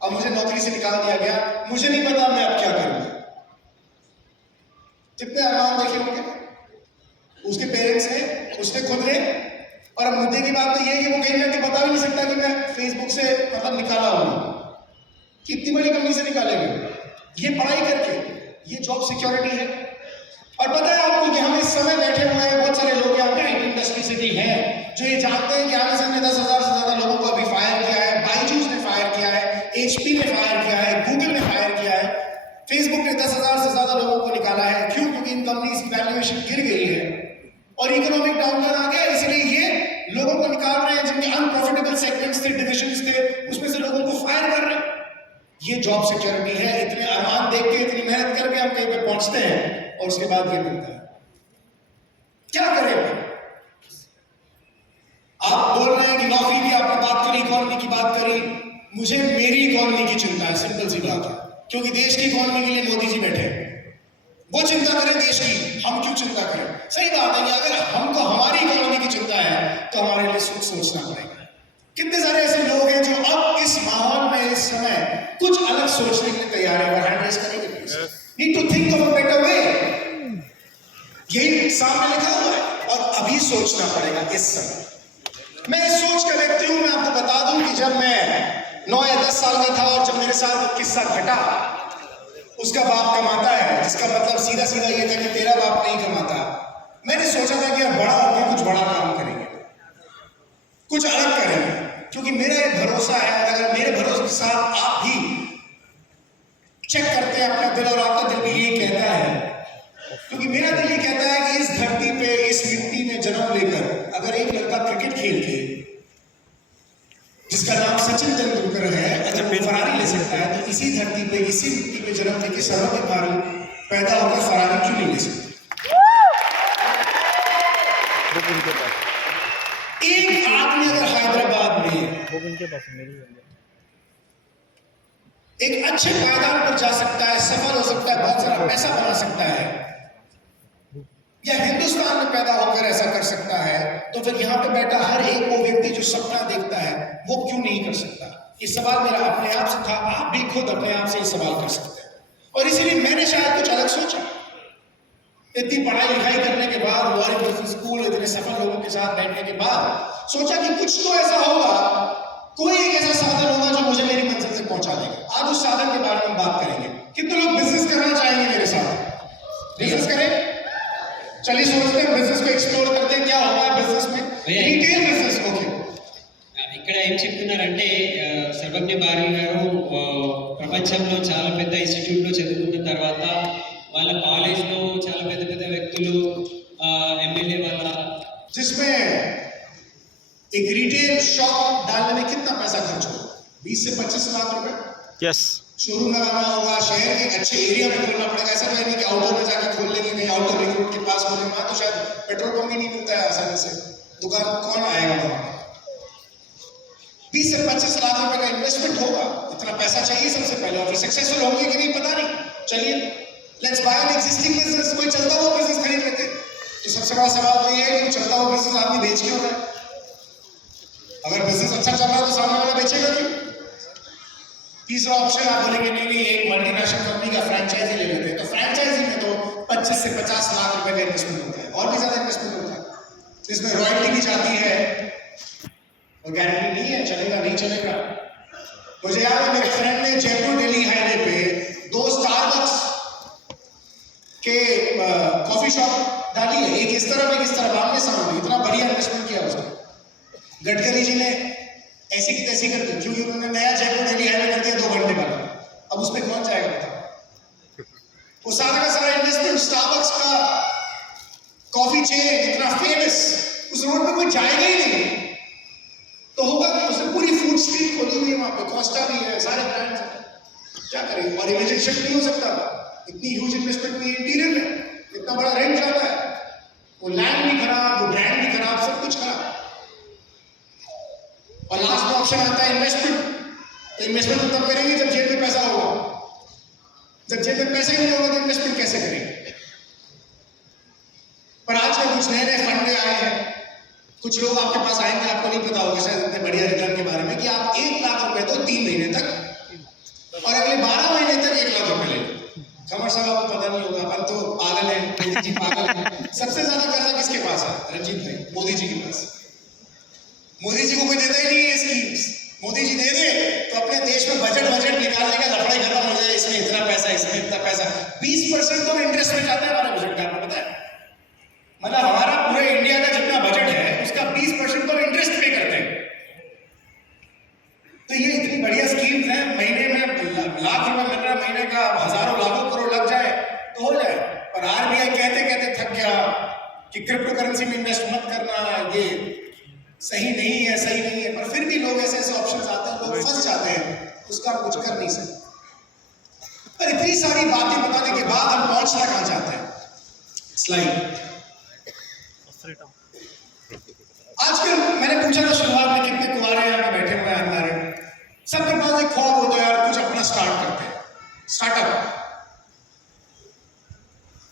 और मुझे नौकरी से निकाल दिया गया। मुझे नहीं पता मैं अब क्या करूंगा। कितने अरमान देखे होंगे उसके पेरेंट्स ने, उसने खुद ने। और अब मुद्दे की बात तो ये है कि वो कहीं जाके बता भी नहीं सकता कि मैं फेसबुक से मतलब निकाला हूं। कितनी बड़ी कंपनी से निकालेंगे? ये पढ़ाई करके, ये जॉब सिक्योरिटी है। और पता है आपको कि हम इस समय बैठे हुए हैं, बहुत सारे लोग यहाँ पे IT इंडस्ट्री से भी हैं जो ये जानते हैं कि Amazon ने 10,000 से ज्यादा लोगों को अभी फायर किया है, बायजूस ने फायर किया है, HP ने फायर किया है, गूगल ने फायर किया है, फेसबुक ने 10,000 से ज्यादा लोगों को निकाला है। क्यों? क्योंकि इन कंपनीज की वैल्यूएशन गिर गई है और इकोनॉमिक डाउनटर्न आ गया, इसलिए ये लोगों को निकाल रहे हैं जिनके अनप्रॉफिटेबल सेगमेंट्स थे, डिविजन्स थे, उसमें से लोगों को फायर कर रहे हैं। ये जॉब सिक्योरिटी है। इतने अरमान देख के, इतनी मेहनत करके हम कहीं पे पहुंचते हैं और उसके बाद ये मिलता है। क्या करें? आप बोल रहे हैं कि नौकरी की आपने बात करी, इकोनॉमी की बात करी। मुझे मेरी इकोनॉमी की चिंता है, सिंपल सी बात है, क्योंकि देश की इकोनॉमी के लिए मोदी जी बैठे हैं। वो चिंता करें देश की, हम क्यों चिंता करें? सही बात है कि अगर हमको हमारी इकोनॉमी की चिंता है तो हमारे लिए सोचना पड़ेगा। कितने सारे ऐसे लोग हैं जो अब इस माहौल में, इस समय कुछ अलग सोचने के लिए तैयार है। हैंड रेज करेंगे please. Need to think of a better way. यही सामने लिखा हुआ है और अभी सोचना पड़ेगा इस समय। मैं इस सोच का व्यक्ति हूं। मैं आपको बता दूं कि जब मैं 9 या 10 साल का था और जब मेरे साथ एक किस्सा घटा, उसका बाप कमाता है, जिसका मतलब सीधा सीधा ये था कि तेरा बाप नहीं कमाता। मैंने सोचा था कि अब बड़ा होकर कुछ बड़ा काम करेंगे, कुछ अलग करेंगे, क्योंकि मेरा एक भरोसा है। अगर मेरे भरोसे के साथ आप भी चेक करते हैं अपना दिल और आपका दिल भी यही कहता है, क्योंकि मेरा दिल ये कहता है कि इस धरती पे, इस मिट्टी में जन्म लेकर अगर एक लड़का क्रिकेट खेल के, जिसका नाम सचिन तेंदुलकर है, अगर वो फरारी ले सकता है तो इसी धरती पे, इसी मिट्टी पे जन्म लेके सर्वाधिक बार पैदा होकर फरारी क्यों नहीं ले सकता? एक आदमी अगर हैदराबाद में लोग इनके पास मेरी एक अच्छे पायदान पर जा सकता है, सफल हो सकता है, बहुत सारा पैसा बना सकता है, या हिंदुस्तान में पैदा होकर ऐसा कर सकता है, तो फिर यहाँ पे बैठा हर एक वो व्यक्ति जो सपना देखता है वो क्यों नहीं कर सकता? ये सवाल मेरा अपने आप से था। आप भी खुद अपने आप से ये सवाल कर सकते हैं, और इसीलिए मैंने शायद कुछ अलग सोचा। इतनी पढ़ाई लिखाई करने के बाद, वॉरेन बिजनेस स्कूल, इतने सफल लोगों के साथ बैठने के बाद सोचा कि कुछ तो ऐसा होगा, कोई एक ऐसा साधन होगा जो मुझे मेरी मंजिल तक पहुंचा देगा। आज उस साधन के बारे में बात करेंगे। कितने लोग बिजनेस करना चाहेंगे मेरे साथ? बिजनेस करें? चलिए सोचते हैं, बिजनेस को एक्सप्लोर करते हैं, क्या होगा बिजनेस में, रीटेल बिजनेस। ओके, ఇక్కడ ఏం చెప్తున్నారంటే సర్వజ్ఞ భారవి గారు ప్రపంచంలో చాలా పెద్ద ఇన్స్టిట్యూట్లో చదువుకున్న తర్వాత వాళ్ళ కాలేజ్లో చాలా పెద్ద పెద్ద వ్యక్తులు ఎమ్మెల్యే వాళ్ళ जिसमें एक रिटेल शॉप डालने में कितना पैसा खर्च होगा? 20 से 25 लाख रुपए। यस शोरूम लगाना होगा, शहर के एक अच्छे एरिया में खोलना पड़ेगा। ऐसा नहीं कि आउटर में जाके खोल लेंगे, कहीं आउटर रिंग रोड के पास खोलने, वहां तो शायद पेट्रोल पंप ही नहीं मिलता है आसानी से, दुकान कौन आएगा वहां? 20 से 25 लाख रुपए का इन्वेस्टमेंट होगा, इतना पैसा चाहिए सबसे पहले, और फिर सक्सेसफुल होंगे कि नहीं पता नहीं। चलिए let's buy an existing business, कोई चलता हुआ बिजनेस खरीद लेते। तो सबसे बड़ा सवाल तो ये है कि चलता हुआ बिजनेस आदमी बेच क्यों रहा है? अगर बिजनेस अच्छा चल रहा है तो सामने वाला बेचेगा क्यों? तीसरा ऑप्शन आप बोलेंगे नहीं एक मल्टीनेशनल कंपनी का फ्रेंचाइजी ले लेते हैं। तो फ्रेंचाइजी में तो 25 से 50 लाख रुपए का इन्वेस्टमेंट होता है, और भी ज्यादा इन्वेस्टमेंट होता है। इसमें रॉयल्टी भी जाती है, और गारंटी नहीं है चलेगा नहीं चलेगा। मुझे याद है मेरे फ्रेंड ने जयपुर दिल्ली हाईवे पे 2 स्टारबक्स के कॉफी शॉप डाली है, एक इस तरफ एक इस तरफ, आमने सामने। इतना बढ़िया इन्वेस्टमेंट किया उसने। गडकरी जी ने ऐसी की तैसी कर दी, क्योंकि उन्होंने नया जयपुर दिल्ली हाईवे कर दिया 2 घंटे वाला। अब उस पर कौन जाएगा बताओ? वो सारा का सारा इन्वेस्टमेंट स्टारबक्स का कॉफी चेन इतना फेमस, उस रोड पे कोई जाएगा ही नहीं, तो होगा कि उसने पूरी फूड स्ट्रीट खोली हुई है वहां पे, कोस्टा भी है, सारे ब्रांड्स हैं। क्या करेंगे? और इमेजिन शिफ्ट नहीं हो सकता, इतनी ह्यूज इन्वेस्टमेंट हुई इंटीरियर में, इतना बड़ा रेंट जाता है, वो लैंड भी खराब, वो ब्रांड भी खराब, सब कुछ खराब। और लास्ट में ऑप्शन आता है इन्वेस्टमेंट। तो इन्वेस्टमेंट तो तब करेंगे जब जेब में पैसा होगा। जब जेब में पैसा ही नहीं होगा तो इन्वेस्टमेंट कैसे करेंगे? पर आजकल कुछ नए नए फंड आए हैं, कुछ लोग आपके पास आएंगे, आपको नहीं पता होगा शायद इतने बढ़िया रिटर्न के बारे में, कि आप 1 लाख रुपए दो 3 महीने तक, और अगले 12 महीने तक 1 लाख रुपए ले। कमर साहब आपको पता नहीं होगा, अपन तो पागल है, मोदी जी पागल है। सबसे ज्यादा कर्जा किसके पास है? रंजीत भाई, मोदी जी के पास। मोदी जी को कोई देता ही नहीं है स्कीम्स। मोदी जी दे दे तो अपने देश में बजट निकालने का लफड़ा ही खत्म हो जाए, इसमें इतना पैसा, इसमें इतना पैसा। 20% तो इंटरेस्ट में जाता है हमारे बजट का, आपको पता है? मतलब हमारा पूरे इंडिया का जितना बजट है उसका 20% तो इंटरेस्ट पे करते हैं। तो ये इतनी बढ़िया स्कीम्स हैं, महीने में लाख रुपए मिल रहा है, महीने का हजारों लाखों करोड़ लग जाए तो हो जाए। पर आरबीआई कहते कहते थक गया कि क्रिप्टो करेंसी में इन्वेस्ट मत करना, ये सही नहीं है, सही नहीं है। पर फिर भी लोग ऐसे ऐसे ऑप्शंस आते हैं, लोग फंस जाते हैं, उसका कुछ कर नहीं सकते। पर इतनी सारी बातें बताने के बाद हम पहुंचना कहां चाहते हैं? स्लाइड। आजकल मैंने पूछा था शुरुआत में कितने कुंवारे यहाँ पे बैठे हुए हैं हमारे, सबके पास एक ख्वाब होता है यार कुछ अपना स्टार्ट करते हैं, स्टार्टअप।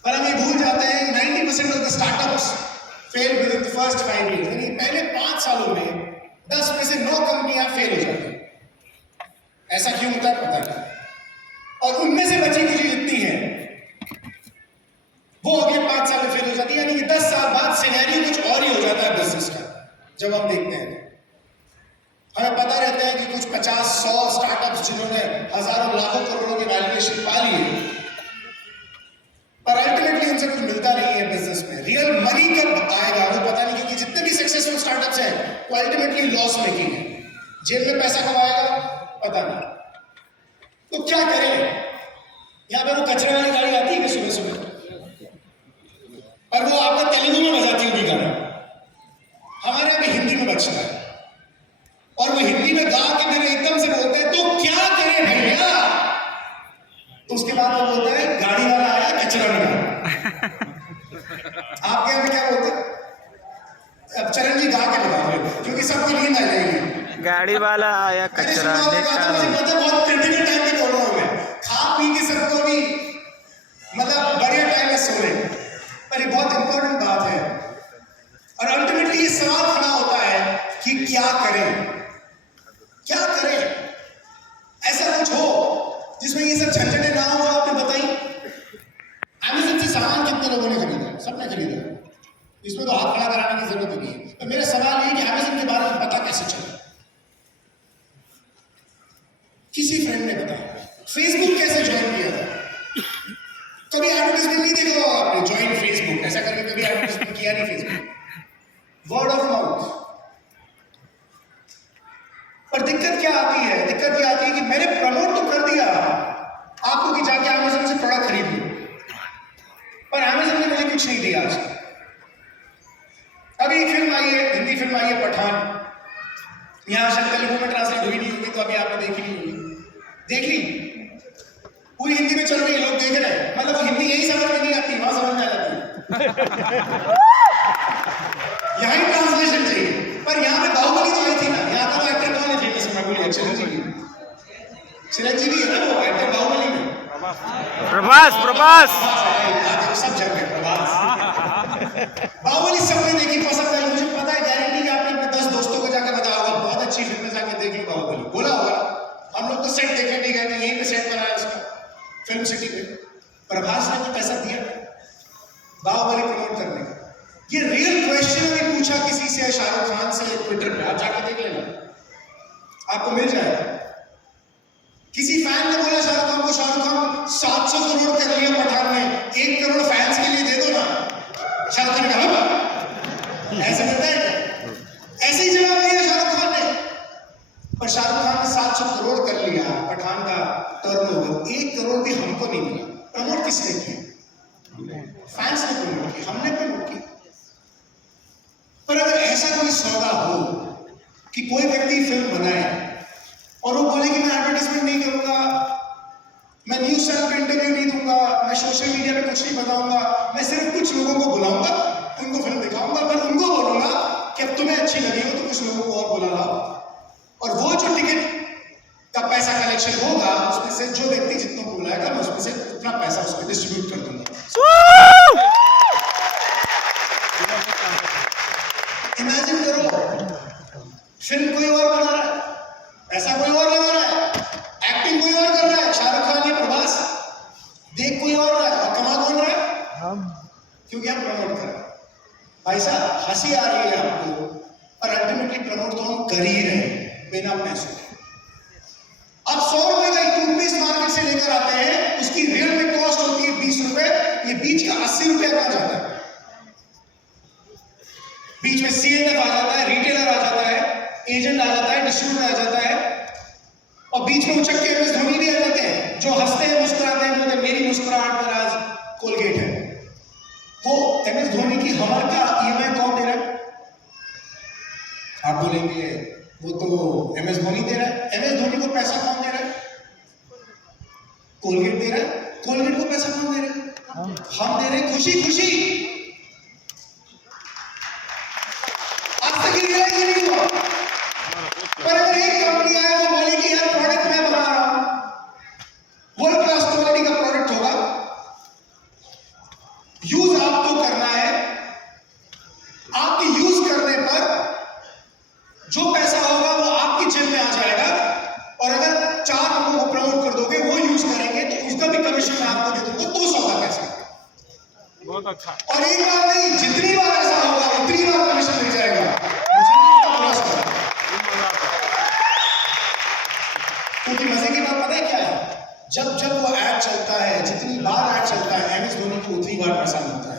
पर हम ये भूल जाते हैं 90% of the startups fail with in the first 5 years, यानी पहले 5 सालों में 10 में से 9 कंपनियां फेल हो जाती हैं। ऐसा क्यों होता है पता नहीं। और उनमें से बची कुछ जितनी है वो अगले 5 साल में फेल हो जाती है, यानी कि 10 साल बाद सिनेरियो कुछ और ही हो जाता है बिजनेस का। जब हम देखते हैं हमें पता रहता है कि कुछ 50-100 स्टार्टअप्स जिन्होंने हजारों लाखों करोड़ों की वैल्यूएशन पा ली है, पर अल्टीमेटली उनसे कुछ मिलता नहीं है बिजनेस में। रियल मनी कब आएगा वो पता नहीं, क्योंकि जितने भी सक्सेसफुल स्टार्टअप्स हैं वो अल्टीमेटली लॉस मेकिंग है। जेब में पैसा कब आएगा पता नहीं। तो क्या करें? यहाँ पे वो कचरे वाली गाड़ी आती है सुबह सुबह, और वो आपका तेलुगु में बजाती होगी गाना, हमारे यहाँ भी हिंदी में बजता है, और वो हिंदी में गा के फिर एकदम से बोलते हैं तो क्या करें भैया। तो उसके बाद वो बोलता है गाड़ी वाला आया कचरा निकाल। आपके यहाँ पे क्या बोलते हैं? अब चरण जी गा के बता रहे, क्योंकि सबको नींद आ जाएगी। गाड़ी वाला आया मैंने कचरा सुना होगा, तो मुझे निकाल। पता है बहुत क्रिटिकल टाइम पे बोल रहा हूँ मैं, खा पी के सबको भी मतलब बढ़िया टाइम में सो रहे, पर ये बहुत इंपॉर्टेंट बात है। और अल्टीमेटली ये सवाल खड़ा होता है कि क्या करें, क्या करें? ऐसा कुछ हो जिसमें ये सब झंझटें ना हो जो आपने बताई। अमेज़न से सामान कितने लोगों ने खरीदा? सबने खरीदा, इसमें तो हाथ खड़ा कराने की जरूरत नहीं है। तो मेरा सवाल ये कि अमेज़न के बारे में पता कैसे चला? किसी फ्रेंड ने बताया। फेसबुक कैसे ज्वाइन किया था? कभी एडवर्टाइजमेंट नहीं देखा होगा आपने, ज्वाइन फेसबुक ऐसा करके कभी एडवर्टाइजमेंट किया नहीं फेसबुक, वर्ड ऑफ माउथ। पर दिक्कत क्या आती है? दिक्कत ये आती है कि मैंने प्रमोट तो कर दिया आपको कि जाके अमेज़न से प्रोडक्ट खरीद लो, पर अमेज़न ने मुझे कुछ नहीं दिया आज। अभी एक फिल्म आई है, हिंदी फिल्म आई है पठान, यहां शायद तेलुगु में ट्रांसलेट हुई नहीं होगी, तो अभी आपने देखी नहीं होगी। देख ली? पूरी हिंदी में चल रही है, लोग देख रहे हैं। मतलब वो हिंदी यही समझ में नहीं आती, वहां समझ में आ जाती है। यहाँ ही ट्रांसलेशन चाहिए। पर यहाँ पे बाहुबली तो आई थी ना, यहाँ का तो एक्टर कौन है फेमस? मैं भूल गया, चिरंजीवी है ना वो एक्टर बाहुबली में। प्रभास सब जग में प्रभास। बाहुबली सबने देखी, पसंद आई। मुझे पता है गारंटी कि आपने अपने 10 दोस्तों को जाकर बताया होगा बहुत अच्छी फिल्म है, जाके देख लो बाहुबली, बोला होगा। हम लोग तो सेट देखने नहीं गए थे, यहीं पे सेट बनाया उसका फिल्म सिटी में। प्रभास ने तो पैसा दिया बाहुबली प्रमोट करने का। ये रियल क्वेश्चन भी पूछा किसी से, शाहरुख खान से ट्विटर पे, आप जाके देख लेना, आपको मिल जाएगा। किसी फैन ने बोला शाहरुख खान को, शाहरुख खान 700 करोड़ कर लिया पठान में, 1 करोड़ फैंस के लिए दे दो ना। शाहरुख खान ने कहा ऐसे करता है क्या? ऐसे ही जवाब दिया शाहरुख खान ने। पर शाहरुख खान ने 700 करोड़ कर लिया पठान का टर्नओवर, 1 करोड़ भी हमको नहीं मिला। प्रमोट किसने किया? फैंस ने प्रमोट किया, हमने प्रमोट किया। पर अगर ऐसा कोई सौदा हो कि कोई व्यक्ति फिल्म बनाए और वो बोले कि मैं एडवर्टाइजमेंट नहीं करूंगा, मैं न्यूज चैनल पे इंटरव्यू नहीं दूंगा, मैं सोशल मीडिया पे कुछ नहीं बताऊंगा, मैं सिर्फ कुछ लोगों को बुलाऊंगा, उनको फिल्म दिखाऊंगा, मैं उनको बोलूंगा कि अब तुम्हें अच्छी लगी हो तो कुछ लोगों को और बुला लाओ, और वो जो टिकट का पैसा कलेक्शन होगा उसमें से जो व्यक्ति जितनों को बुलाएगा मैं उसमें से उतना पैसा उसको डिस्ट्रीब्यूट कर दूंगा। इमेजिन करो, फिल्म कोई और बना रहा है, पैसा कोई और लगा रहा है, एक्टिंग कोई और कर रहा है, शाहरुख खान या प्रभास, देख कोई और रहा है, और कमा कौन रहा है? क्योंकि हम प्रमोट कर रहे हैं। भाई साहब, हंसी आ रही है आपको, पर अल्टीमेटली प्रमोट तो हम कर ही रहे हैं बिना पैसों के। अब 100 रुपए का एक टूथपेस्ट मार्केट से लेकर आते हैं, उसकी रियल में कॉस्ट होती है 20 रुपए, ये बीच का 80 रुपया कहां जाता है? बीच में सीएनएफ आ जाता है, रिटेलर आ जाता है, एजेंट आ जाता है, डिस्ट्रीब्यूटर आ जाता है, और बीच में उचक के एमएस धोनी भी आ जाते हैं, जो हंसते हैं, मुस्कुराते हैं, बोलते हैं मेरी मुस्कुराहट पर आज कोलगेट है। वो एमएस धोनी की हमर का ईएमआई कौन दे रहा है? आप बोलेंगे वो तो एमएस धोनी दे रहा है। एमएस धोनी को पैसा कौन दे रहा है? कोलगेट दे रहा है। कोलगेट को पैसा कौन दे रहा है? हम दे रहे हैं, खुशी खुशी। आज तक ये नहीं हुआ। पर अगर एक कंपनी आए वो बोले कि यार प्रोडक्ट मैं बना रहा हूं, वर्ल्ड क्लास क्वालिटी का प्रोडक्ट होगा, यूज आपको करना है, आपके यूज करने पर जो पैसा होगा वो आपकी जेब में आ जाएगा, और अगर 4 लोगों को प्रमोट कर दोगे, वो यूज करेंगे, तो उसका भी कमीशन मैं आपको दे दूंगा। 200 का कैसा? बहुत अच्छा। और एक बार नहीं, जितनी बार ऐसा होगा उतनी बार कमीशन मिल जाएगा। क्योंकि मजे की बात पता है क्या है? जब वो ऐड चलता है, जितनी बार ऐड चलता है, एमएस धोनी को उतनी बार पैसा मिलता है।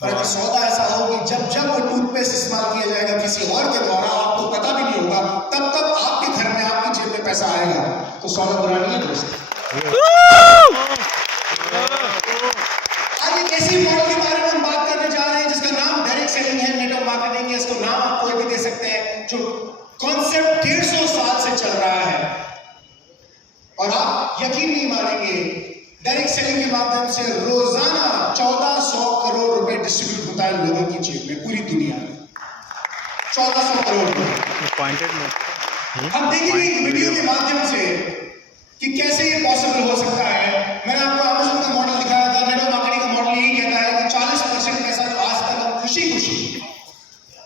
पर अगर सौदा ऐसा हो कि जब वो टूथपेस्ट इस्तेमाल किया जाएगा किसी और के द्वारा, आपको पता भी नहीं होगा, तब आपके घर में, आपकी जेब में पैसा आएगा, तो सौदा बुरा नहीं है दोस्त। आज एक ऐसी मॉडल के बारे में हम बात करने जा रहे हैं जिसका नाम डायरेक्ट सेलिंग है, नेटवर्क मार्केटिंग है। इसको नाम आप कोई भी दे सकते हैं, जो कॉन्सेप्ट 150 साल से चल रहा है, और आप यकीन नहीं मानेंगे, डायरेक्ट सेलिंग के माध्यम से रोजाना 1400 करोड़ रुपए डिस्ट्रीब्यूट होता है लोगों की जेब में, पूरी दुनिया में 1400 करोड़ रुपए। हम देखेंगे एक वीडियो के माध्यम से कि कैसे ये पॉसिबल हो सकता है। मैंने आपको अमेज़न का मॉडल दिखाया था, नेटवर्क मार्केटिंग का मॉडल यही कहता है कि 40% पैसा जो आज तक हम खुशी खुशी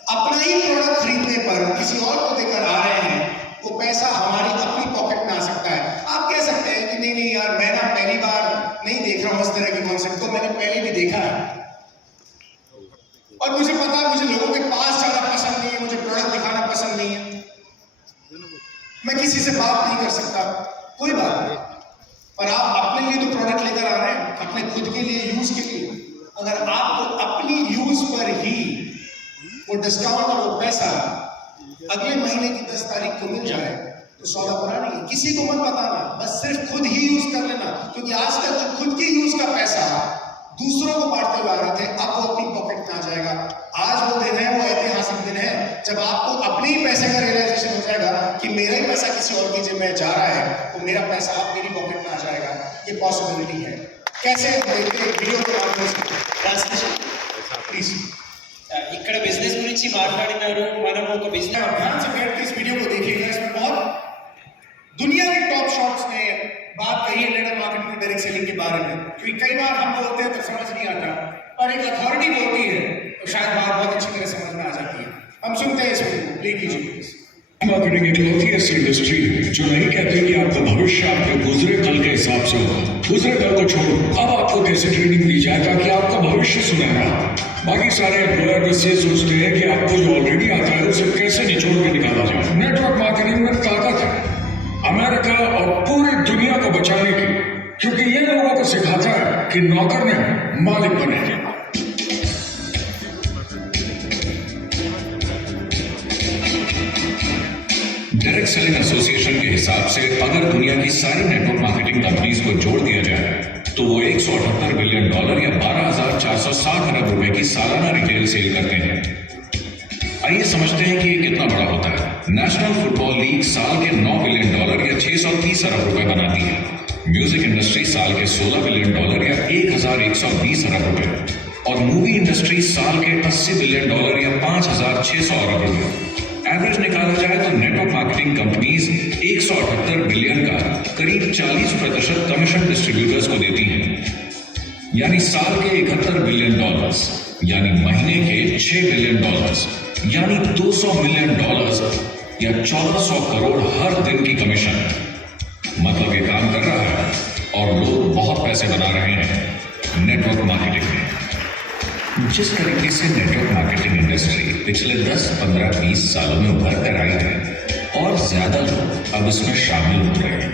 अपना ही प्रोडक्ट खरीदने पर किसी और को देकर आ रहे हैं, वो पैसा हमारी अपनी पॉकेट में आ सकता है। आप कह सकते हैं कि नहीं नहीं यार, मैं ना पहली बार नहीं देख रहा हूं इस तरह की कॉन्सेप्ट को, मैंने पहले भी देखा है और मुझे पता है मुझे लोगों के पास जाना पसंद नहीं है, मुझे प्रोडक्ट दिखाना पसंद नहीं है, मैं किसी से बात नहीं कर सकता, कोई बात नहीं। पर आप अपने लिए तो प्रोडक्ट लेकर आ रहे हैं, अपने खुद के लिए, यूज के लिए। अगर आपको अपनी यूज पर ही वो डिस्काउंट और वो पैसा अगले महीने की 10 तारीख को मिल जाए तो सौदा बुरा नहीं है। किसी को मत बताना, बस सिर्फ खुद ही यूज कर लेना, क्योंकि आज तक जो खुद की यूज का पैसा दूसरों को बांटते हुए आ रहे थे, अब वो अपनी पॉकेट में आ जाएगा। आज वो दिन है, वो ऐतिहासिक दिन है जब आपको अपने ही पैसे का रियलाइजेशन हो जाएगा कि मेरा ही पैसा किसी और की जेब में जा रहा है, तो मेरा पैसा अब मेरी पॉकेट में आ जाएगा। ये पॉसिबिलिटी है। कैसे वीडियो के माध्यम से प्लीज ఇక్కడ బిజినెస్ గురించి మాట్లాడినారు, మనం ఒక బిజినెస్ ध्यान से बैठ के इस वीडियो को देखिएगा। इसमें बहुत दुनिया के टॉप शॉट्स ने बात कही है नेटवर्क मार्केटिंग में डायरेक्ट सेलिंग के बारे में, क्योंकि कई बार हम बोलते हैं तो समझ नहीं आता, पर एक अथॉरिटी बोलती है तो शायद बात बहुत अच्छी तरह समझ में आ जाती है। हम सुनते हैं इस वीडियो को, प्ले कीजिए प्लीज। मार्केटिंग एक लौती ऐसी इंडस्ट्री है जो नहीं कहते कि आपका भविष्य आपके गुजरे कल के हिसाब से होगा। गुजरे कल को छोड़ो, अब आपको कैसे ट्रेनिंग दी जाए ताकि आपका भविष्य सुनहरा हो। बाकी सारे एम्प्लॉयर बस ये सोचते हैं कि आपको जो ऑलरेडी आता है उसे कैसे निचोड़ के निकाला जाए। नेटवर्क मार्केटिंग में ताकत है अमेरिका और पूरी दुनिया को बचाने की, क्योंकि ये लोगों को सिखाता है कि नौकर ने मालिक बने। डायरेक्ट सेलिंग एसोसिएशन के हिसाब से अगर दुनिया की सारी नेटवर्क मार्केटिंग कंपनीज को जोड़ दिया जाए तो वो $178 बिलियन या 12,460 अरब रुपए की सालाना रिटेल सेल करते हैं। आइए समझते हैं कि ये कितना बड़ा होता है। नेशनल फुटबॉल लीग साल के $9 बिलियन या 630 अरब रुपए बनाती है। म्यूजिक इंडस्ट्री साल के $16 बिलियन या 1,120 अरब रुपए, और मूवी इंडस्ट्री साल के $80 बिलियन या 5,600 अरब रुपए। एवरेज निकाला जाए तो नेटवर्क मार्केटिंग कंपनीज 178 बिलियन का करीब 40% कमीशन डिस्ट्रीब्यूटर्स को देती हैं। यानी साल के $71 बिलियन, यानी महीने के $6 बिलियन, यानी $200 मिलियन या 1400 करोड़ हर दिन की कमीशन। मतलब ये काम कर रहा है और लोग बहुत पैसे बना रहे हैं नेटवर्क मार्केटिंग में। जिस तरीके से नेटवर्क मार्केटिंग इंडस्ट्री पिछले 10, 15, 20 सालों में उभर कर आई है और ज्यादा लोग अब इसमें शामिल हो रहे हैं,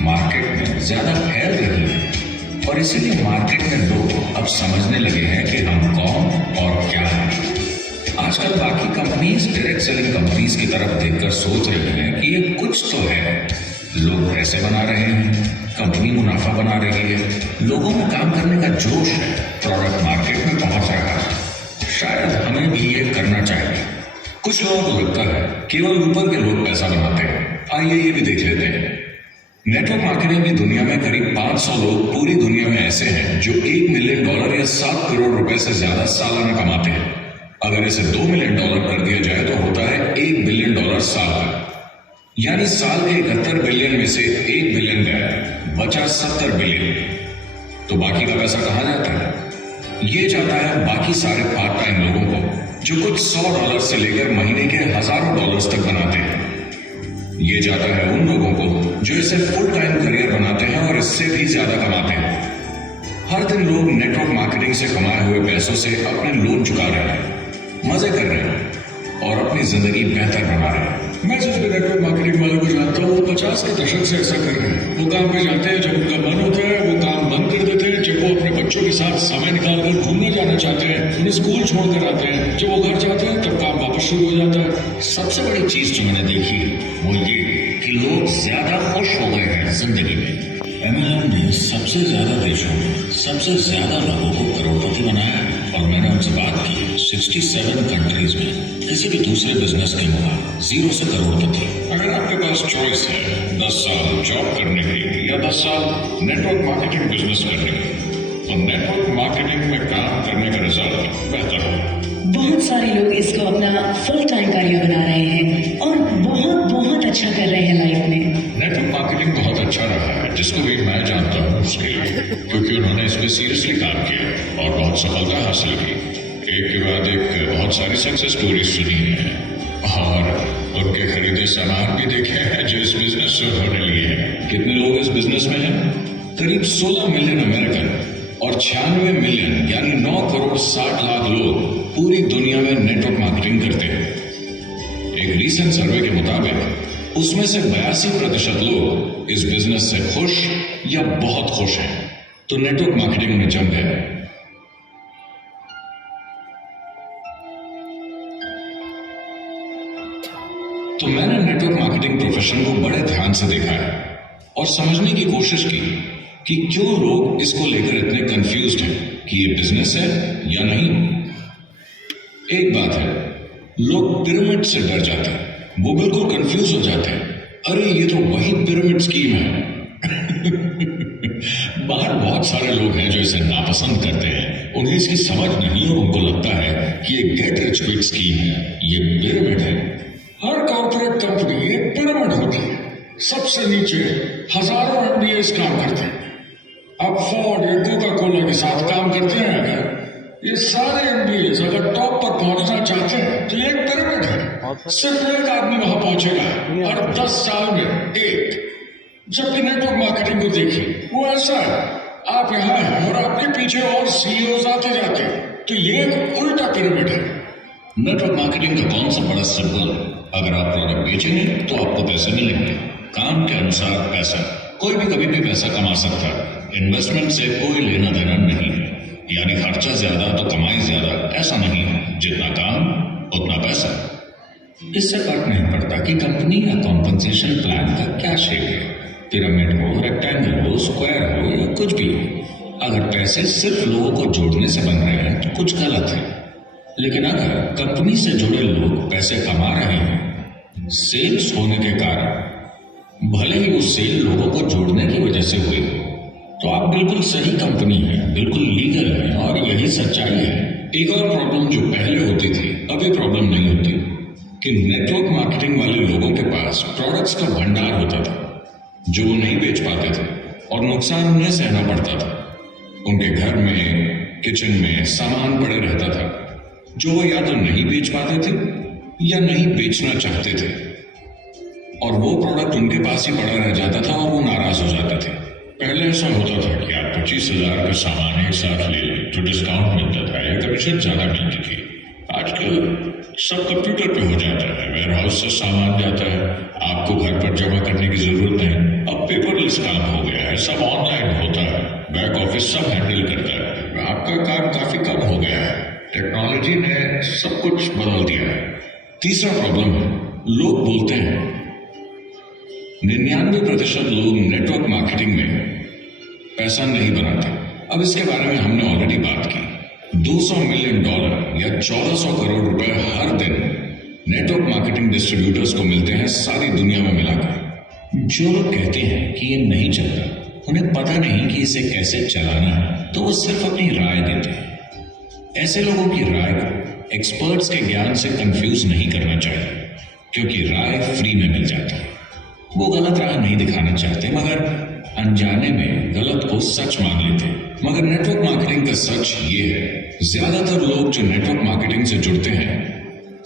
मार्केट में ज्यादा फैल रही है और इसीलिए मार्केट में लोग अब समझने लगे हैं कि हम कौन और क्या हैं। आजकल बाकी कंपनीज डायरेक्ट सेलिंग कंपनीज की तरफ देखकर सोच रही हैं कि ये कुछ तो है, लोग पैसे बना रहे हैं, कंपनी मुनाफा बना रही है, लोगों में काम करने का जोश है, प्रोडक्ट मार्केट में पहुंच रहा है, शायद हमें भी ये करना चाहिए। कुछ लोगों को लगता है केवल ऊपर के लोग पैसा बनाते हैं। आइए ये भी देख लेते हैं। नेटवर्क मार्केटिंग की दुनिया में करीब 500 लोग पूरी दुनिया में ऐसे हैं जो $1 मिलियन या 7 करोड़ रुपए से ज्यादा सालाना कमाते हैं। अगर इसे $2 मिलियन कर दिया जाए तो होता है $1 बिलियन साल का, यानी साल के 71 बिलियन में से $1 बिलियन गया, बचा 70 बिलियन। तो बाकी का पैसा कहाँ जाता है? ये जाता है बाकी सारे पार्ट टाइम लोगों को जो कुछ $100 से लेकर महीने के हजारों डॉलर्स तक बनाते हैं। ये जाता है उन लोगों को जो इसे फुल टाइम करियर बनाते हैं और इससे भी ज्यादा कमाते हैं। हर दिन लोग नेटवर्क मार्केटिंग से कमाए हुए पैसों से अपने लोन चुका रहे हैं, मजे कर रहे हैं और अपनी जिंदगी बेहतर बना रहे हैं। मैं जिस भी नेटवर्क मार्केटिंग वालों को जानता हूँ वो 50 के दशक से ऐसा कर रहे हैं। वो काम पे जाते हैं जब उनका मन होता है, वो काम बंद कर देते हैं जब वो अपने बच्चों के साथ समय निकालकर घूमने जाना चाहते हैं, उन्हें स्कूल छोड़कर आते हैं, जब वो घर जाते हैं तब काम वापस शुरू हो जाता है। सबसे बड़ी चीज जो मैंने देखी वो ये कि लोग ज्यादा खुश हो गए हैं जिंदगी में। MLM ने सबसे ज्यादा देशों में सबसे ज्यादा लोगों को करोड़पति बनाया है और मैंने उनसे बात की 67 कंट्रीज में किसी भी दूसरे बिजनेस के मुकाबले 0 से करोड़पति। अगर आपके पास चॉइस है 10 साल जॉब करने की या 10 साल नेटवर्क मार्केटिंग बिजनेस करने की, तो नेटवर्क मार्केटिंग में काम करने का रिजल्ट बेहतर होगा। बहुत सारे लोग इसको अपना फुल टाइम करियर बना रहे हैं और बहुत अच्छा कर रहे हैं लाइफ में? नेटवर्क मार्केटिंग बहुत अच्छा रहा है, जिसको भी मैं जानता हूँ उसके लिए, क्योंकि उन्होंने इसमें सीरियसली काम किया और बहुत सफलता हासिल की। एक के बाद एक बहुत सारी सक्सेस स्टोरीज सुनी है और उनके खरीदे सामान भी देखे हैं जो इस बिजनेस से उन्होंने लिए हैं। कितने लोग इस बिजनेस में हैं? करीब 16 मिलियन अमेरिकन और 96 मिलियन यानी 9 करोड़ 60 लाख लोग पूरी दुनिया में नेटवर्क मार्केटिंग करते हैं। एक रीसेंट सर्वे के मुताबिक उसमें से 82% लोग इस बिजनेस से खुश या बहुत खुश हैं, तो नेटवर्क मार्केटिंग में जम गए। तो मैंने नेटवर्क मार्केटिंग प्रोफेशन को बड़े ध्यान से देखा है और समझने की कोशिश की कि क्यों लोग इसको लेकर इतने कंफ्यूज्ड हैं कि ये बिजनेस है या नहीं। एक बात है, लोग पिरामिड से डर जाते हैं, वो बिल्कुल कंफ्यूज हो जाते हैं। अरे ये तो वही पिरामिड स्कीम है। बाहर बहुत सारे लोग हैं जो इसे नापसंद करते हैं, उन्हें इसकी समझ नहीं और उनको लगता है कि ये गेट रिच क्विक स्कीम है, ये पिरामिड है। हर कॉर्पोरेट कंपनी एक पिरामिड होती है, सबसे नीचे हजारों एमबीएस काम करते हैं। अब फोर्ड या कोका कोला के साथ काम करते हैं, अगर ये सारे एमबीएस अगर टॉप पर पहुंचना चाहते हैं तो ये एक पिरामिड है। सिर्फ एक आदमी वहां पहुंचेगा और 10 साल में एक। जबकि नेटवर्क मार्केटिंग को देखिए, वो ऐसा है, आप यहाँ हैं और आपके पीछे और सीईओज आते जाते हैं, तो ये एक उल्टा पिरामिड है। नेटवर्क मार्केटिंग का कौन सा बड़ा सिंपल है, अगर आप प्रोडक्ट बेचेंगे तो आपको पैसे मिलेंगे, काम के अनुसार पैसा। कोई भी कभी भी पैसा कमा सकता है, इन्वेस्टमेंट से कोई लेना देना नहीं है, यानी खर्चा ज्यादा तो कमाई ज्यादा, ऐसा नहीं है, जितना काम उतना पैसा। इससे फर्क नहीं पड़ता कि कंपनी या कॉम्पनसेशन प्लान का क्या शेप है, पिरामिड हो, रेक्टेंगल हो, स्क्वायर हो या कुछ भी हो। अगर पैसे सिर्फ लोगों को जोड़ने से बन रहे हैं तो कुछ गलत है। लेकिन अगर कंपनी से जुड़े लोग पैसे कमा रहे हैं सेल्स होने के कारण, भले ही वो सेल लोगों को जोड़ने की वजह से हुई, तो आप बिल्कुल सही कंपनी है, बिल्कुल लीगल है और यही सच्चाई है। एक और प्रॉब्लम जो पहले होती थी अभी प्रॉब्लम नहीं होती कि नेटवर्क मार्केटिंग वाले लोगों के पास प्रोडक्ट्स का भंडार होता था जो वो नहीं बेच पाते थे और नुकसान उन्हें सहना पड़ता था। उनके घर में, किचन में सामान पड़े रहता था जो वो या तो नहीं बेच पाते थे या नहीं बेचना चाहते थे, और वो प्रोडक्ट उनके पास ही पड़ा रह जाता था और वो नाराज हो जाते थे। पहले ऐसा होता था कि आप 25,000 का सामान एक साथ ले लें तो डिस्काउंट मिलता था या कमीशन ज्यादा मिलती थी। आजकल सब कंप्यूटर पे हो जाता है, वेयर हाउस से सामान जाता है, आपको घर पर जमा करने की जरूरत नहीं। अब पेपरलेस काम हो गया है, सब ऑनलाइन होता है, बैक ऑफिस सब हैंडल करता है, आपका काम काफी कम हो गया है। टेक्नोलॉजी ने सब कुछ बदल दिया है। तीसरा प्रॉब्लम है, लोग बोलते हैं 99% लोग नेटवर्क मार्केटिंग में पैसा नहीं बनाते। अब इसके बारे में हमने ऑलरेडी बात की। $200 मिलियन या 1400 करोड़ रुपए हर दिन नेटवर्क मार्केटिंग डिस्ट्रीब्यूटर्स को मिलते हैं सारी दुनिया में मिलाकर। जो लोग कहते हैं कि ये नहीं चलता, उन्हें पता नहीं कि इसे कैसे चलाना है, तो वो सिर्फ अपनी राय देते हैं। ऐसे लोगों की राय को एक्सपर्ट्स के ज्ञान से कंफ्यूज नहीं करना चाहिए, क्योंकि राय फ्री में मिल जाती है। वो गलत राह नहीं दिखाना चाहते, मगर अनजाने में गलत को सच मान लेते। मगर नेटवर्क मार्केटिंग का सच ये है, ज्यादातर लोग जो नेटवर्क मार्केटिंग से जुड़ते हैं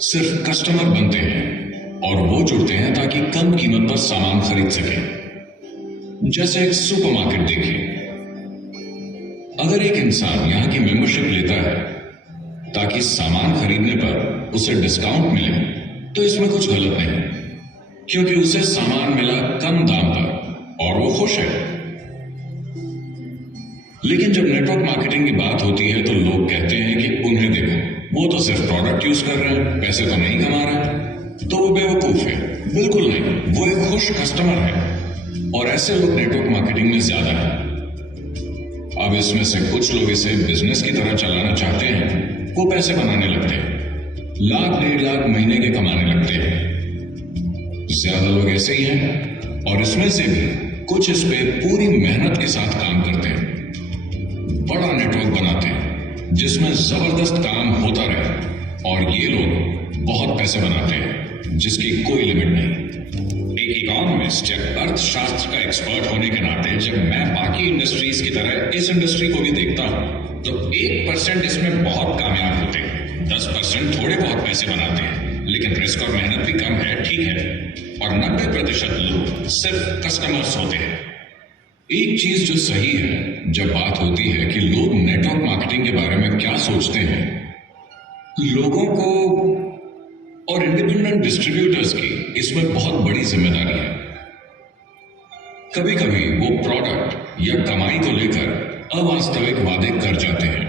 सिर्फ कस्टमर बनते हैं, और वो जुड़ते हैं ताकि कम कीमत पर सामान खरीद सके। जैसे एक सुपरमार्केट देखिए, अगर एक इंसान यहाँ की मेंबरशिप लेता है ताकि सामान खरीदने पर उसे डिस्काउंट मिले, तो इसमें कुछ गलत नहीं, क्योंकि उसे सामान मिला कम दाम पर और वो खुश है। लेकिन जब नेटवर्क मार्केटिंग की बात होती है तो लोग कहते हैं कि उन्हें देखो, वो तो सिर्फ प्रोडक्ट यूज कर रहे हैं, पैसे तो नहीं कमा रहे, तो वो बेवकूफ है। बिल्कुल नहीं, वो एक खुश कस्टमर है, और ऐसे लोग नेटवर्क मार्केटिंग में ज्यादा है। अब इसमें से कुछ लोग इसे बिजनेस की तरह चलाना चाहते हैं, वो पैसे बनाने लगते हैं, लाख 1.5 लाख महीने के कमाने लगते हैं। ज्यादा लोग ऐसे ही हैं, और इसमें से भी कुछ इस पे पूरी मेहनत के साथ काम करते हैं, बड़ा नेटवर्क बनाते हैं जिसमें जबरदस्त काम होता रहे, और ये लोग बहुत पैसे बनाते हैं जिसकी कोई लिमिट नहीं। एक इकोनॉमिस्ट या अर्थशास्त्र का एक्सपर्ट होने के नाते जब मैं बाकी इंडस्ट्रीज की तरह इस इंडस्ट्री को भी देखता हूं तो 1% इसमें बहुत कामयाब होते हैं, 10% थोड़े बहुत पैसे बनाते हैं, लेकिन रिस्क और मेहनत भी कम है, ठीक है, और 90% लोग सिर्फ कस्टमर्स होते हैं। एक चीज जो सही है जब बात होती है कि लोग नेटवर्क मार्केटिंग के बारे में क्या सोचते हैं, लोगों को और इंडिपेंडेंट डिस्ट्रीब्यूटर्स की इसमें बहुत बड़ी जिम्मेदारी है। कभी कभी वो प्रोडक्ट या कमाई को लेकर अवास्तविक वादे कर जाते हैं।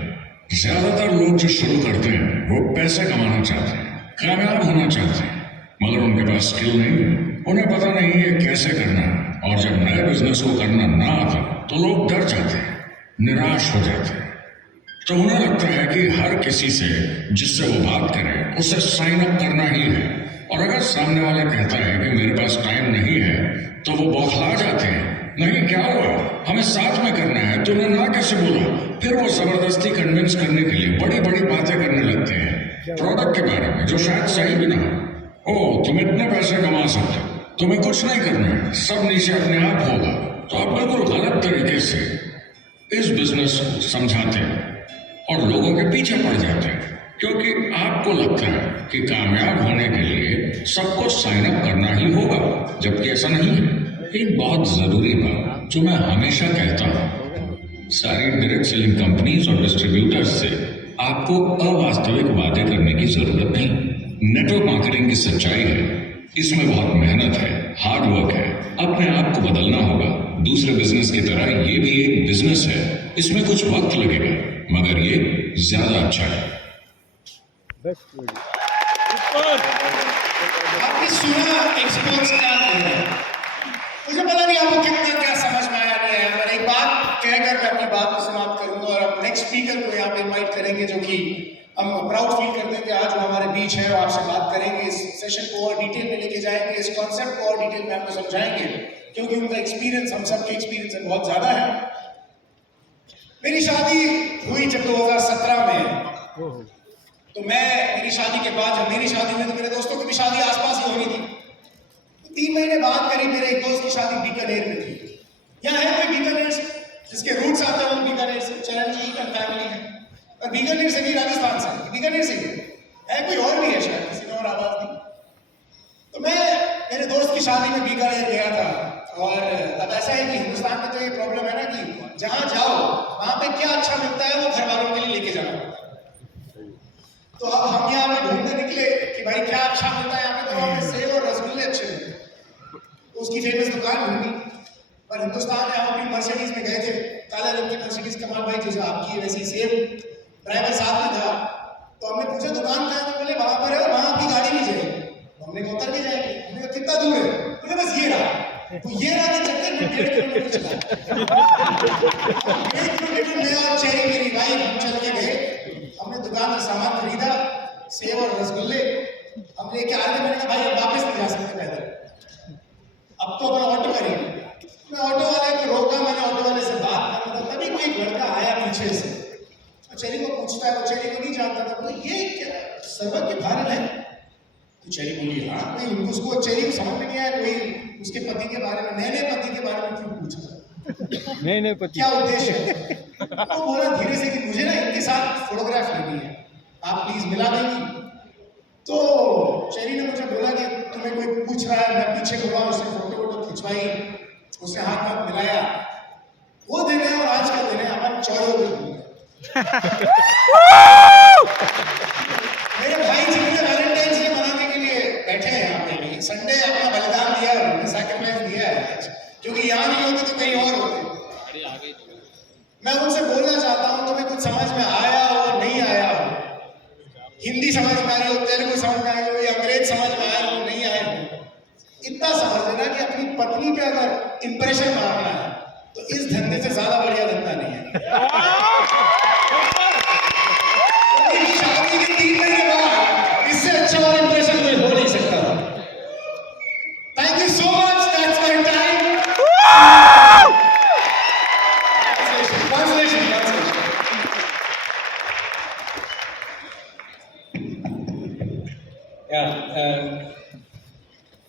ज्यादातर लोग जो शुरू करते हैं वो पैसे कमाना चाहते हैं, कामयाब होना चाहते हैं, मगर उनके पास स्किल नहीं, उन्हें पता नहीं है कैसे करना है, और जब नए बिजनेस को करना ना आता तो लोग डर जाते हैं, निराश हो जाते हैं। तो उन्हें लगता है कि हर किसी से जिससे वो बात करे उसे साइन अप करना ही है, और अगर सामने वाला कहता है कि मेरे पास टाइम नहीं है तो वो बौखला जाते हैं। नहीं, क्या हुआ, हमें साथ में करना है, तुमने ना कैसे बोला? फिर वो जबरदस्ती कन्विंस करने के लिए बड़ी बड़ी बातें करने लगते हैं प्रोडक्ट के बारे में जो शायद सही भी ना हो। ओ, तुम इतने पैसे कमा सकते हो, तुम्हें कुछ नहीं करना है, सब नीचे अपने आप होगा। तो आप बिल्कुल गलत तरीके से इस बिजनेस को समझाते हैं और लोगों के पीछे पड़ जाते हैं, क्योंकि आपको लगता है कि कामयाब होने के लिए सबको साइन अप करना ही होगा, जबकि ऐसा नहीं है। एक बहुत जरूरी बात जो मैं हमेशा कहता हूं, सारी डायरेक्ट सेलिंग कंपनीज और डिस्ट्रीब्यूटर्स से आपको अवास्तविक वादे करने की जरूरत नहीं। नेटवर्क मार्केटिंग की सच्चाई है, इसमें बहुत मेहनत है, हार्ड वर्क है, अपने आप को बदलना होगा। दूसरे बिजनेस की तरह ये भी एक बिजनेस है, इसमें कुछ वक्त लगेगा, मगर ये ज्यादा अच्छा है। आपने सुना एक्सपर्ट्स क्या कह रहे हैं, मुझे पता नहीं आपको कितना क्या समझ में आया नहीं आया, पर एक बात कहकर मैं अपनी बात को समाप्त करूंगा और अब नेक्स्ट स्पीकर को यहाँ पे इनवाइट करेंगे, जो कि हम प्राउड फील करते हैं कि आज वो हमारे बीच है और आपसे बात करेंगे, इस सेशन को और डिटेल में लेके जाएंगे, इस कॉन्सेप्ट को और डिटेल में आपको समझाएंगे, क्योंकि उनका एक्सपीरियंस हम सबके एक्सपीरियंस से बहुत ज्यादा है। मेरी शादी हुई जब 2017 में, तो मेरी शादी के बाद जब मेरी शादी हुई तो मेरे दोस्तों की भी शादी आसपास ही होनी थी। 3 महीने बाद करीब मेरे एक दोस्त की शादी बीकानेर में थी। यहाँ है कोई बीकानेर से जिसके रूट्स आते हैं बीकानेर से? चरण जी का फैमिली है, और बीकानेर से नहीं, राजस्थान से, बीकानेर से है कोई और भी है शायद, किसी ने और आवाज दी। तो मैं मेरे दोस्त की शादी में बीकानेर गया था, और अब ऐसा है कि हिंदुस्तान में तो ये प्रॉब्लम है ना कि जहां जाओ वहां पे क्या अच्छा मिलता है वो घर वालों के लिए लेके जाना पड़ता है। तो अब हम यहाँ पे ढूंढने निकले कि भाई क्या अच्छा मिलता है यहाँ पे, तो वहाँ पे सेब और रसगुल्ले अच्छे मिलते हैं, तो उसकी फेमस दुकान ढूंढी। पर हिंदुस्तान में हम अपनी मर्सिडीज में गए थे, काला रंग की मर्सिडीज, कमाल भाई जैसे आपकी वैसी सेम, ड्राइवर साथ में था। तो हमने पूछा दुकान कहाँ है, तो बोले वहां पर है, वहां आपकी गाड़ी नहीं जाएगी। हमने कहा उतर के जाएगी, हमने कहा कितना दूर है, बोले बस ये रहा। तो ये रहा के चक्कर में 1.5 किलोमीटर चला, 1 किलोमीटर में और चेरी मेरी भाई हम चल के गए। हमने दुकान से सामान खरीदा, सेब और रसगुल्ले हम लेके आ रहे। मैंने कहा भाई अब वापस नहीं जा सकते पैदल, अब तो अपना ऑटो करेंगे। मैं ऑटो वाले को रोका, मैंने ऑटो वाले से बात करना था, तभी कोई एक लड़का आया पीछे से, तो चेरी को पूछता है, वो चेरी को नहीं जानता था, बोले ये क्या सर्वज्ञ भारत है? तो चेरी बोली हाँ। नहीं, उसको चेरी को समझ में नहीं आया, कोई उसके पति के बारे में, नए पति के बारे में क्यों पूछा, नए पति क्या उद्देश्य है? तो बोला धीरे से कि मुझे ना इनके साथ फोटोग्राफ लेनी है, आप प्लीज मिला देंगी? तो चेरी ने मुझे बोला कि तुम्हें कोई पूछ रहा है, मैं पीछे घुमा, उससे फोटो खिंचवाई, उससे हाथ मिलाया। वो दिन है और आज का दिन है, अपन चौड़े दिन मेरे भाई जितने वैलेंटाइंस डे मनाने के लिए बैठे हैं यहाँ पे, संडे अपना बलिदान दिया है, उन्होंने सैक्रिफाइस दिया है आज, क्योंकि यहाँ नहीं होते तो कहीं और होते। मैं उनसे बोलना चाहता हूँ, तुम्हें कुछ समझ में आया हो नहीं आया हो, हिंदी समझ में आई हो, तेलुगु समझ में आई हो, या अंग्रेज समझ में आया हो नहीं आया हो, इतना समझ लेना कि अपनी पत्नी पे अगर इंप्रेशन मारना है तो इस धंधे से ज्यादा बढ़िया धंधा नहीं है। शादी के 3 महीने बाद इससे अच्छा और इंप्रेशन कोई हो नहीं सकता। Thank you so much, that's my time.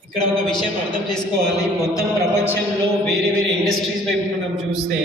ఇక్కడ ఒక విషయం చేసుకోవాలి. మొత్తం ప్రపంచంలో వేరే వేరే ఇండస్ట్రీస్ వైపు మనం చూస్తే